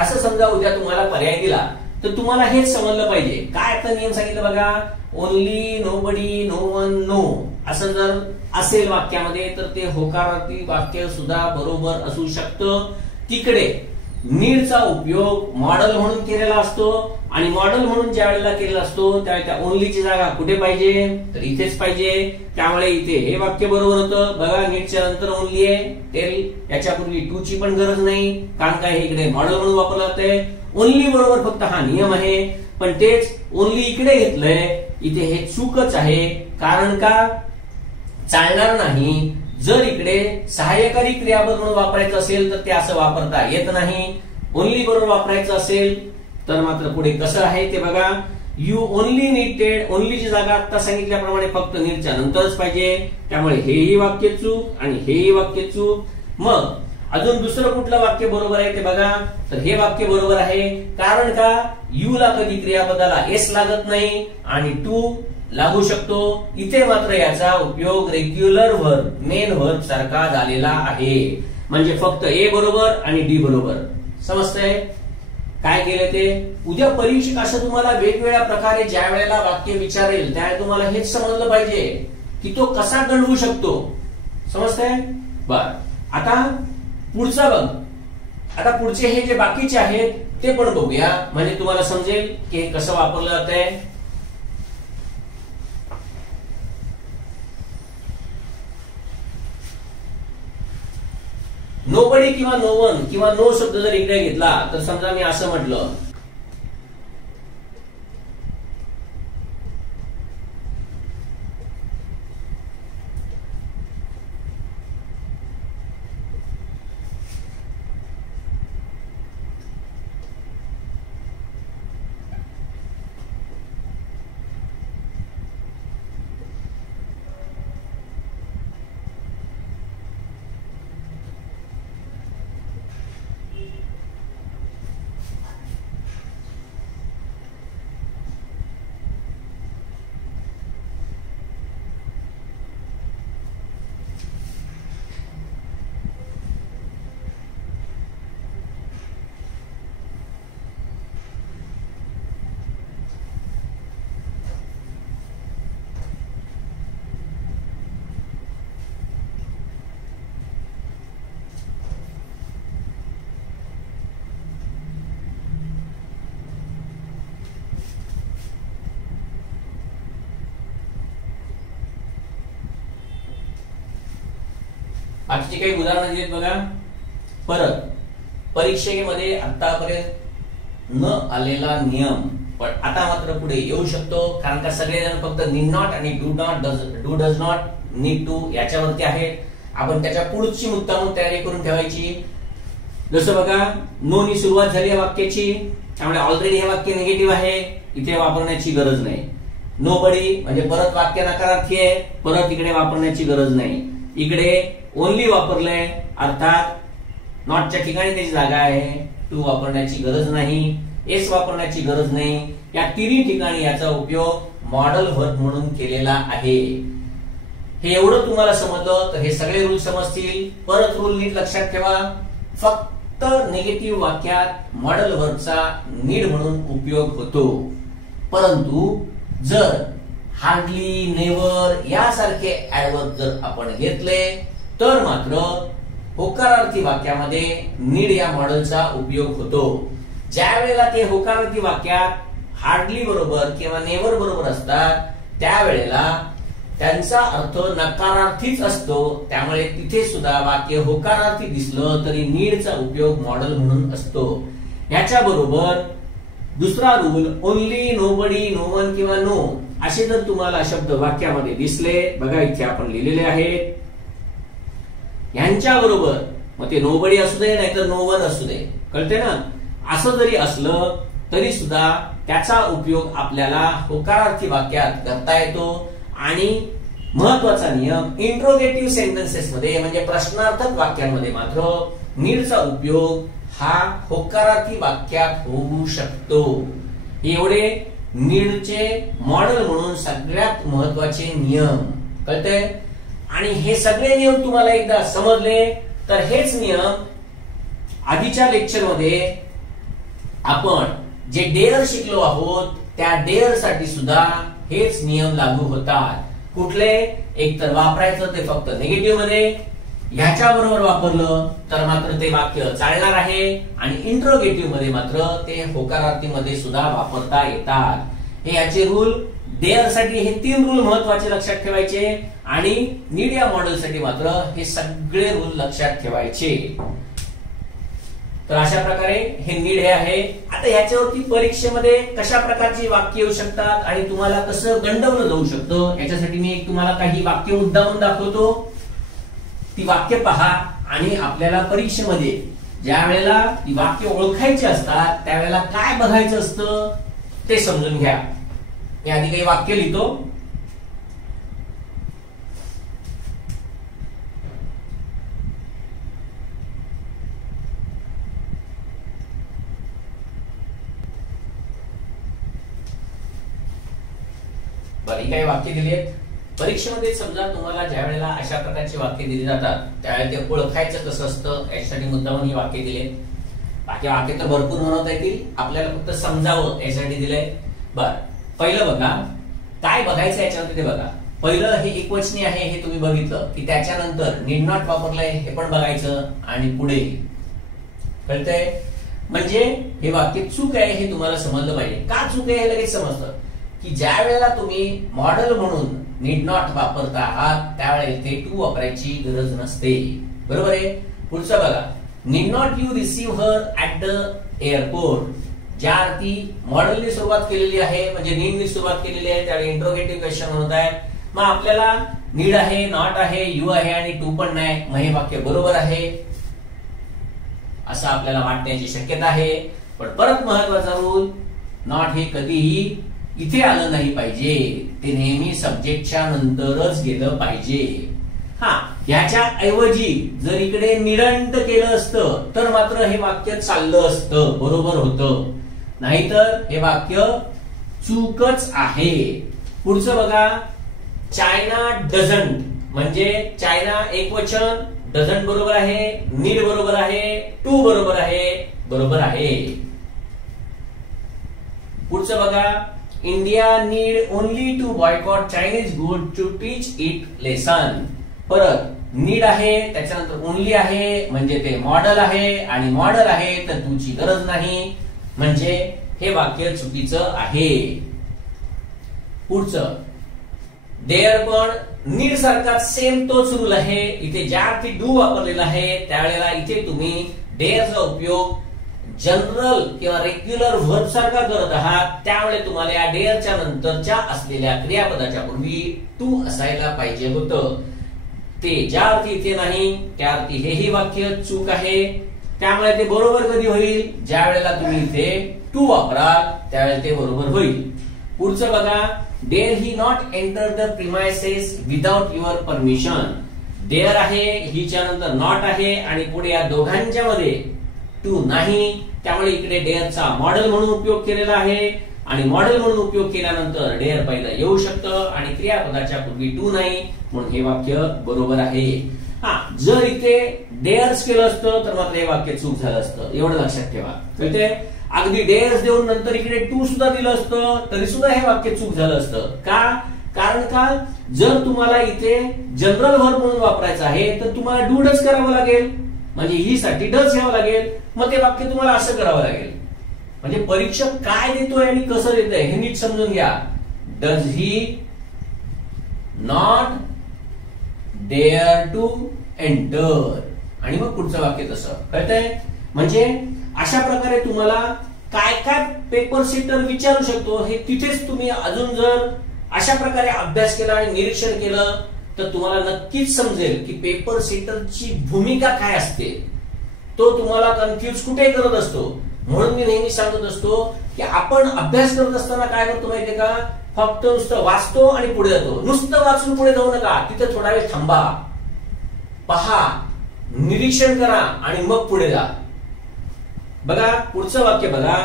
असं समजा उद्या तुम्हाला पर्याय दिला, तर तुम्हाला हेच समजलं पाहिजे. काय आता नियम सांगितलं बघा, only, nobody, no one, no असं जर असेल वाक्यामध्ये तर ते होकारार्थी वाक्य सुद्धा बरोबर असू शकतं. तिकडे नीडचा उपयोग मॉडेल म्हणून केलेला असतो, आणि मॉडेल म्हणून ज्या वेळेला केलेला असतो त्यावेळी त्या ओनलीची जागा कुठे पाहिजे, तर इथेच पाहिजे. त्यामुळे इथे हे वाक्य बरोबर होतं. बघा, नीडच्या नंतर ओनली आहे, टेल याच्यापूर्वी टू ची पण गरज नाही, कारण काय हे इकडे मॉडेल म्हणून वापरलं जातंय. ओनली बरोबर फक्त हा नियम आहे, पण तेच ओनली इकडे घेतलंय, इथे हे चूकच आहे. कारण का चालणार नाही. जर इकडे सहाय्यकारी क्रियापद म्हणून वापरायचं असेल तर ते असं वापरता येत नाही. ओनली बरोबर वापरायचं असेल तर मात्र पुढे कसं आहे ते बघा. यू ओनली नीडेड, ओनलीची जागा आता सांगितल्याप्रमाणे फक्त नीडच्या नंतरच पाहिजे. त्यामुळे हेही वाक्य चूक आणि हेही वाक्य चूक. मग अजून दुसरं कुठलं वाक्य बरोबर आहे ते बघा. तर हे वाक्य बरोबर आहे, कारण का यू ला कधी क्रियापदाला एस लागत नाही आणि टू लागू शकतो. इथे मात्र याचा उपयोग रेग्युलर व्हर्ब, मेन व्हर्ब सारखा झालेला आहे. म्हणजे फक्त ए बरोबर आणि डी बरोबर. समजतंय काय केलं ते? उद्या परीक्षक असं तुम्हाला वेगवेगळ्या प्रकारे ज्या वेळेला वाक्य विचारेल त्यावेळेला तुम्हाला हेच समजलं पाहिजे की तो कसा गणवू शकतो. समजतंय? बर, आता पुढचा बघ. आता पुढचे हे जे बाकीचे आहेत ते पण बघूया, म्हणजे तुम्हाला समजेल की हे कसं वापरलं जातंय. नोबडी किंवा नो वन किंवा नो शब्द जर इकडे घेतला तर समजा मी असं म्हटलं, बाकीची काही उदाहरणं दिलीत बघा. परत परीक्षेमध्ये आतापर्यंत न आलेला नियम पण आता मात्र पुढे येऊ शकतो, कारण का सगळेजण फक्त नीड नॉट आणि do does not, need to याच्यावरती आहेत. आपण त्याच्या पुढची मुद्दामून तयारी करून ठेवायची. जसं बघा, नो नी सुरुवात झाली या वाक्याची, त्यामुळे ऑलरेडी हे वाक्य निगेटिव्ह आहे, इथे वापरण्याची गरज नाही. नोबडी म्हणजे परत वाक्य नकारार्थी आहे, परत इकडे वापरण्याची गरज नाही. इकडे ओनली वापरलंय, अर्थात नॉटच्या ठिकाणी त्याची जागा आहे. टू वापरण्याची गरज नाही, एस वापरण्याची गरज नाही. या तिन्ही ठिकाणी याचा उपयोग मॉडेल व्हर्ब म्हणून केलेला आहे. हे एवढं तुम्हाला समजलं तर हे सगळे रूल समजतील. परत रूल नीट लक्षात ठेवा. फक्त निगेटिव्ह वाक्यात मॉडेल व्हर्बचा नीड म्हणून उपयोग होतो, परंतु जर हार्डली, नेव्हर यासारखे ऍडवर्ब जर आपण घेतले तर मात्र होकारार्थी वाक्यामध्ये नीड या मॉडेलचा उपयोग होतो. ज्या वेळेला ते होकारार्थी वाक्यात हार्डली बरोबर किंवा नेव्हर बरोबर असतात त्यावेळेला त्यांचा अर्थ नकारार्थीच असतो. त्यामुळे तिथे सुद्धा वाक्य होकारार्थी दिसलं तरी नीडचा उपयोग मॉडेल म्हणून असतो. याच्या बरोबर दुसरा rule only, nobody, no one किंवा नो असे जर तुम्हाला शब्द वाक्यामध्ये दिसले, बघा इथे आपण लिहिलेले आहेत, यांच्या बरोबर मग ते नोबडी असू दे नाहीतर नो वन असू दे, कळते ना, असं जरी असलं तरी सुद्धा त्याचा उपयोग आपल्याला होकारार्थी वाक्यात करता येतो. आणि महत्वाचा नियम इंट्रोगेटिव्ह सेंटेन्सेस मध्ये म्हणजे प्रश्नार्थक वाक्यांमध्ये मात्र नीडचा उपयोग हा होकारार्थी वाक्यात होऊ शकतो. एवढे नीडचे मॉडेल म्हणून सगळ्यात महत्वाचे नियम कळते. आणि हे सगळे नियम तुम्हाला एकदा समजले तर हेच नियम आधीच्या लेक्चर मध्ये आपण जे डेअर शिकलो आहोत त्या डेअर साठी सुद्धा हेच नियम लागू होतात. कुठले? एक तर वापरायचं ते फक्त निगेटिव्ह मध्ये, ह्याच्या बरोबर वापरलं तर मात्र ते वाक्य चालणार आहे, आणि इंट्रोगेटिव्ह मध्ये मात्र ते होकारार्थी मध्ये सुद्धा वापरता येतात. हे याचे रूल डेअर साठी हे 3 रूल महत्वाचे लक्षात ठेवायचे, आणि नीड या मॉडेल साठी मात्र हे सगळे रूल लक्षात ठेवायचे. तर अशा प्रकारे हे नीड हे आहे. आता याच्यावरती परीक्षेमध्ये कशा प्रकारची वाक्य येऊ शकतात आणि तुम्हाला कसं गंडवलं जाऊ शकतं याच्यासाठी मी एक तुम्हाला काही वाक्य मुद्दामून दाखवतो. ती वाक्य पहा आणि आपल्याला परीक्षेमध्ये ज्या वेळेला ती वाक्य ओळखायची असतात त्यावेळेला काय बघायचं असतं ते समजून घ्या. मी आधी काही वाक्य लिहितो. बरी काही वाक्य दिली आहेत. परीक्षेमध्ये समजा तुम्हाला ज्या वेळेला अशा प्रकारची वाक्य दिली जातात त्यावेळेला ते ओळखायचं कसं असतं यासाठी मुद्दामून ही वाक्य दिले. बाकी वाक्य तर भरपूर म्हणता येतील, आपल्याला फक्त समजावं यासाठी दिलंय. बर, पहिलं बघा काय बघायचं याच्यावरती ते बघा. पहिलं हे एकवचनी आहे हे तुम्ही बघितलं की त्याच्यानंतर नीड नॉट वापरलंय हे पण बघायचं, आणि पुढे कळतंय. म्हणजे हे वाक्य चूक आहे हे तुम्हाला समजलं पाहिजे. का चूक आहे हे लगेच समजतं की ज्या वेळेला तुम्ही मॉडेल म्हणून नीड नॉट वापरता आहात त्यावेळेला ते टू वापरायची गरज नसते. बरोबर आहे. पुढचं बघा, need not you receive her at the airport. ज्या अर्थी मॉडेलने सुरुवात केलेली आहे म्हणजे नीडने सुरुवात केलेली आहे त्यावेळी इंट्रोगेटिव्ह क्वेश्चन होत आहे. मग आपल्याला नीड आहे, नॉट आहे, यू आहे आणि टू पण नाही, मग हे वाक्य बरोबर आहे असं आपल्याला वाटण्याची शक्यता आहे. पण परत महत्वाचा रूल, नॉट हे कधीही इथे आलं नाही पाहिजे, ते नेहमी सब्जेक्टच्या नंतरच गेलं पाहिजे. हा, ह्याच्या ऐवजी जर इकडे निडंट केलं असतं तर मात्र हे वाक्य चाललं असतं, बरोबर होतं. नाहीतर हे वाक्य चूकच आहे. पुढचं बघा, चायना डझंट म्हणजे चायना एकवचन, डझंट बरोबर आहे, नीड बरोबर आहे, टू बरोबर आहे, बरोबर आहे. पुढचं बघा, India need only to boycott Chinese good to teach it lesson. परत नीड आहे त्याच्यानंतर ओनली आहे म्हणजे ते मॉडेल आहे, आणि मॉडेल आहे तर तुझी गरज नाही म्हणजे हे वाक्य चुकीचं आहे. पुढचं, देअर पण नीड सारखा सेम तोच रूल आहे. इथे ज्या अर्थी डू वापरलेला आहे त्यावेळेला इथे तुम्ही डेअरचा उपयोग जनरल किंवा रेग्युलर व्हर्ब सारखा करत आहात, त्यामुळे तुम्हाला या डेअरच्या नंतरच्या असलेल्या क्रियापदाच्या पूर्वी टू असायला पाहिजे होतं. ते ज्या अर्थी इथे नाही त्या अर्थी हेही वाक्य चूक आहे. त्यामुळे ते बरोबर कधी होईल? ज्या वेळेला तुम्ही इथे टू वापराल त्यावेळेला ते बरोबर होईल. पुढचं बघा, dare he not enter the premises without your permission. Dare आहे, हिच्या नंतर नॉट आहे, आणि पुढे या दोघांच्या मध्ये टू नाही, त्यामुळे इकडे डेअरचा मॉडेल म्हणून उपयोग केलेला आहे, आणि मॉडेल म्हणून उपयोग केल्यानंतर डेअर पहिला येऊ शकतं आणि क्रियापदाच्या पूर्वी टू नाही, म्हणून हे वाक्य बरोबर आहे. हा, जर इथे डेअर्स केलं असतं तर मात्र हे वाक्य चूक झालं असतं, एवढं लक्षात ठेवा. कळते? अगदी डेअर्स देऊन नंतर इकडे टू सुद्धा दिलं असतं तरी सुद्धा हे वाक्य चूक झालं असतं. का? कारण का, जर तुम्हाला इथे जनरल व्हर्ब म्हणून वापरायचं आहे तर तुम्हाला डू डज करावं लागेल, म्हणजे ही साठी डज घ्यावं लागेल, मग ते वाक्य तुम्हाला असं करावं लागेल. म्हणजे परीक्षक काय देतोय आणि कसं देतोय हे नीट समजून घ्या. Does he not dare to enter, आणि मग पुढचं वाक्य तसं कळतंय. म्हणजे अशा प्रकारे तुम्हाला काय काय पेपर सेटर विचारू शकतो हे तिथेच तुम्ही अजून जर अशा प्रकारे अभ्यास केला आणि निरीक्षण केलं तर तुम्हाला नक्कीच समजेल की पेपर सेटरची भूमिका काय असते. तो तुम्हाला कन्फ्युज कुठे करत असतो. म्हणून मी नेहमी सांगत असतो की आपण अभ्यास करत असताना काय करतो माहितीये का, फक्त नुसतं वाचतो आणि पुढे जातो. नुसतं वाचून पुढे जाऊ नका, तिथे थोडा वेळ थांबा, पहा, निरीक्षण करा आणि मग पुढे जा. बघा पुढचं वाक्य बघा,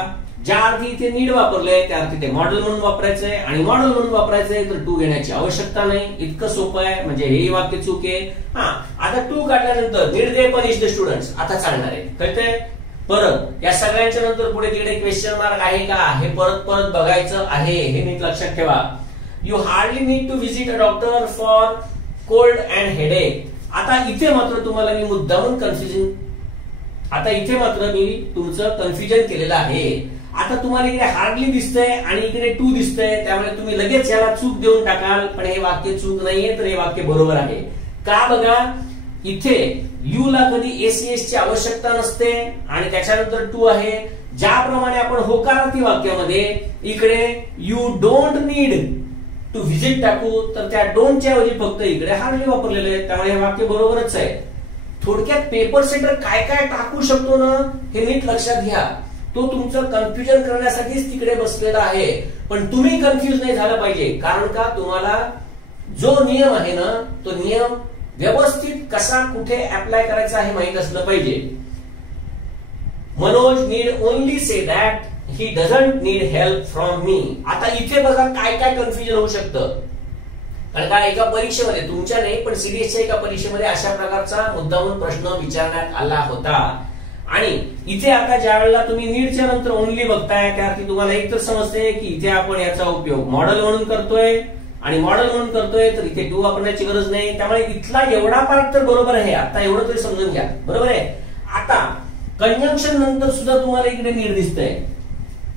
ज्या अर्थी इथे नीड वापरलंय त्या अर्थी ते मॉडेल म्हणून वापरायचंय, आणि मॉडेल म्हणून वापरायचंय तर टू घेण्याची आवश्यकता नाही. इतकं सोपं आहे. म्हणजे हे वाक्य चूक आहे. आता टू काढल्यानंतर need they punish the students आता चालणार आहे. कळतंय. परत या सगळ्यांच्या नंतर पुढे तिकडे क्वेश्चन मार्क आहे का हे परत परत बघायचं आहे. हे नीट लक्षात ठेवा. You hardly need to visit a doctor for cold and headache. आता इथे मात्र तुम्हाला मी मुद्दामून तुमचं कन्फ्युजन केलेलं आहे. आता तुम्हाला इकडे हार्डली दिसतंय आणि इकडे टू दिसतंय, त्यामुळे तुम्ही लगेच याला चूक देऊन टाकाल. पण हे वाक्य चूक नाहीये, तर हे वाक्य बरोबर आहे. का बघा, इथे यू ला कधी एसीएस ची आवश्यकता नसते आणि त्याच्यानंतर टू आहे. ज्याप्रमाणे आपण होकारार्थी वाक्यामध्ये इकडे you don't need to visit टाकू, तर त्या डोंटच्या ऐवजी फक्त इकडे हार्डली वापरलेलं आहे. त्यामुळे हे वाक्य बरोबरच आहे. थोडक्यात पेपर सेटर काय काय टाकू शकतो ना हे नीट लक्षात घ्या. तो तुमचं कन्फ्युजन करण्यासाठीच तिकडे बसलेला आहे. पण तुम्ही कन्फ्युज नाही झालं पाहिजे. कारण का, तुम्हाला जो नियम आहे ना तो नियम व्यवस्थित कसा कुठे अप्लाय करायचा हे माहित असलं पाहिजे. Manoj need only say that he doesn't need help from me. आता इथे बघा काय काय कन्फ्युजन होऊ शकतं. कारण का एका परीक्षेमध्ये, तुमच्या नाही पण सीडीएसच्या एका परीक्षेमध्ये अशा प्रकारचा मुद्दामून प्रश्न विचारण्यात आला होता. आणि इथे आता ज्या वेळेला तुम्ही नीडच्या नंतर ओनली बघताय त्याअर्थी तुम्हाला एक तर समजते की इथे आपण याचा उपयोग मॉडेल म्हणून करतोय, आणि मॉडेल म्हणून करतोय तर इथे टू वापरण्याची गरज नाही. त्यामुळे इथला एवढा पार्ट तर बरोबर आहे. आता एवढं तरी समजून घ्या. बरोबर आहे. आता कंजंक्शन नंतर सुद्धा तुम्हाला इकडे नीड दिसतंय,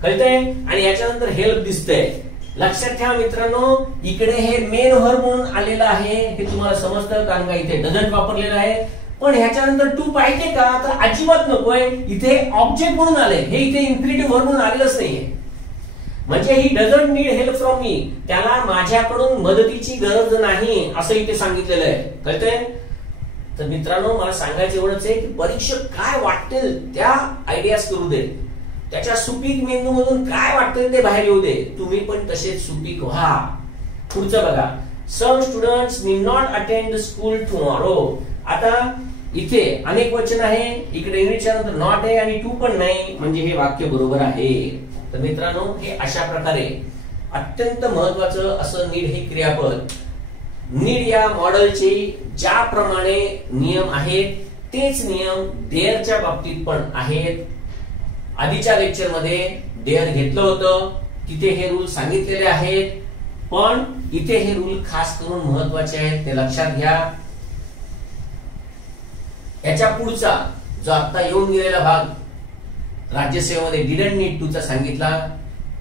कळतंय, आणि याच्यानंतर हेल्प दिसतंय. लक्षात ठेवा मित्रांनो, इकडे हे मेन व्हर्ब म्हणून आलेलं आहे. हे तुम्हाला समजतं कारण का इथे डझंट वापरलेलं आहे. पण ह्याच्यानंतर टू पाहिजे का, तर अजिबात नकोय. इथे ऑब्जेक्ट म्हणून आले. हे इथे इन्फिनिटिव्ह व्हर्ब म्हणून आलेलंच नाहीये. म्हणजे he doesn't need help from me, त्याला माझ्याकडून मदतीची गरज नाही असं इथे सांगितलेलं आहे. कळतंय. तर मित्रांनो, मला सांगायचं एवढंच आहे की परीक्षक काय वाटतील त्या आयडियाज करू दे. त्याच्या सुपीक मेंदू मधून काय वाटतं ते बाहेर येऊ दे. तुम्ही पण तसेच सुपीक व्हा. पुढचं बघा, some students need not attend school tomorrow. आता इथे अनेक वचन आहे, इकडे नीडच्या नंतर नॉट आहे आणि टू पण नाही. म्हणजे हे वाक्य बरोबर आहे. तर मित्रांनो, हे अशा प्रकारे अत्यंत महत्वाचं असं नीड हे क्रियापद, नीड या मॉडेलचे ज्याप्रमाणे नियम आहेत तेच नियम डेअरच्या बाबतीत पण आहेत. आधीच्या लेक्चर मध्ये डेअर घेतलं होतं, तिथे हे रूल सांगितलेले आहेत. पण इथे हे रूल खास करून महत्वाचे आहेत, ते लक्षात घ्या. याच्या पुढचा जो आता येऊन गेलेला भाग राज्यसेवेमध्ये डिडंट नीड टू चा सांगितला,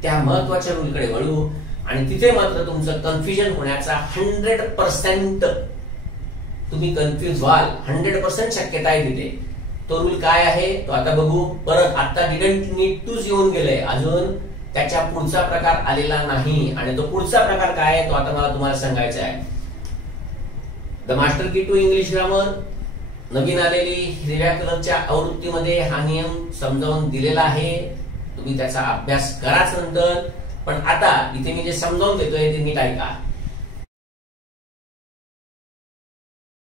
त्या महत्वाच्या रूलकडे वळू. आणि तिथे मात्र तुमचं कन्फ्युजन होण्याचा 100% तुम्ही कन्फ्युज व्हाल. 100% शक्यता आहे तिथे. तो रूल काय आहे तो आता बघू. परत आता डिडंट नीड टूच येऊन गेले, अजून त्याच्या पुढचा प्रकार आलेला नाही. आणि तो पुढचा प्रकार काय आहे तो आता मला तुम्हाला सांगायचा आहे. द मास्टर की टू इंग्लिश ग्रामर नवीन आलेली हिरव्या कलरच्या आवृत्तीमध्ये हा नियम समजावून दिलेला आहे. तुम्ही त्याचा अभ्यास कराच नंतर. पण आता इथे मी जे समजावून देतोय ते नीट ऐका.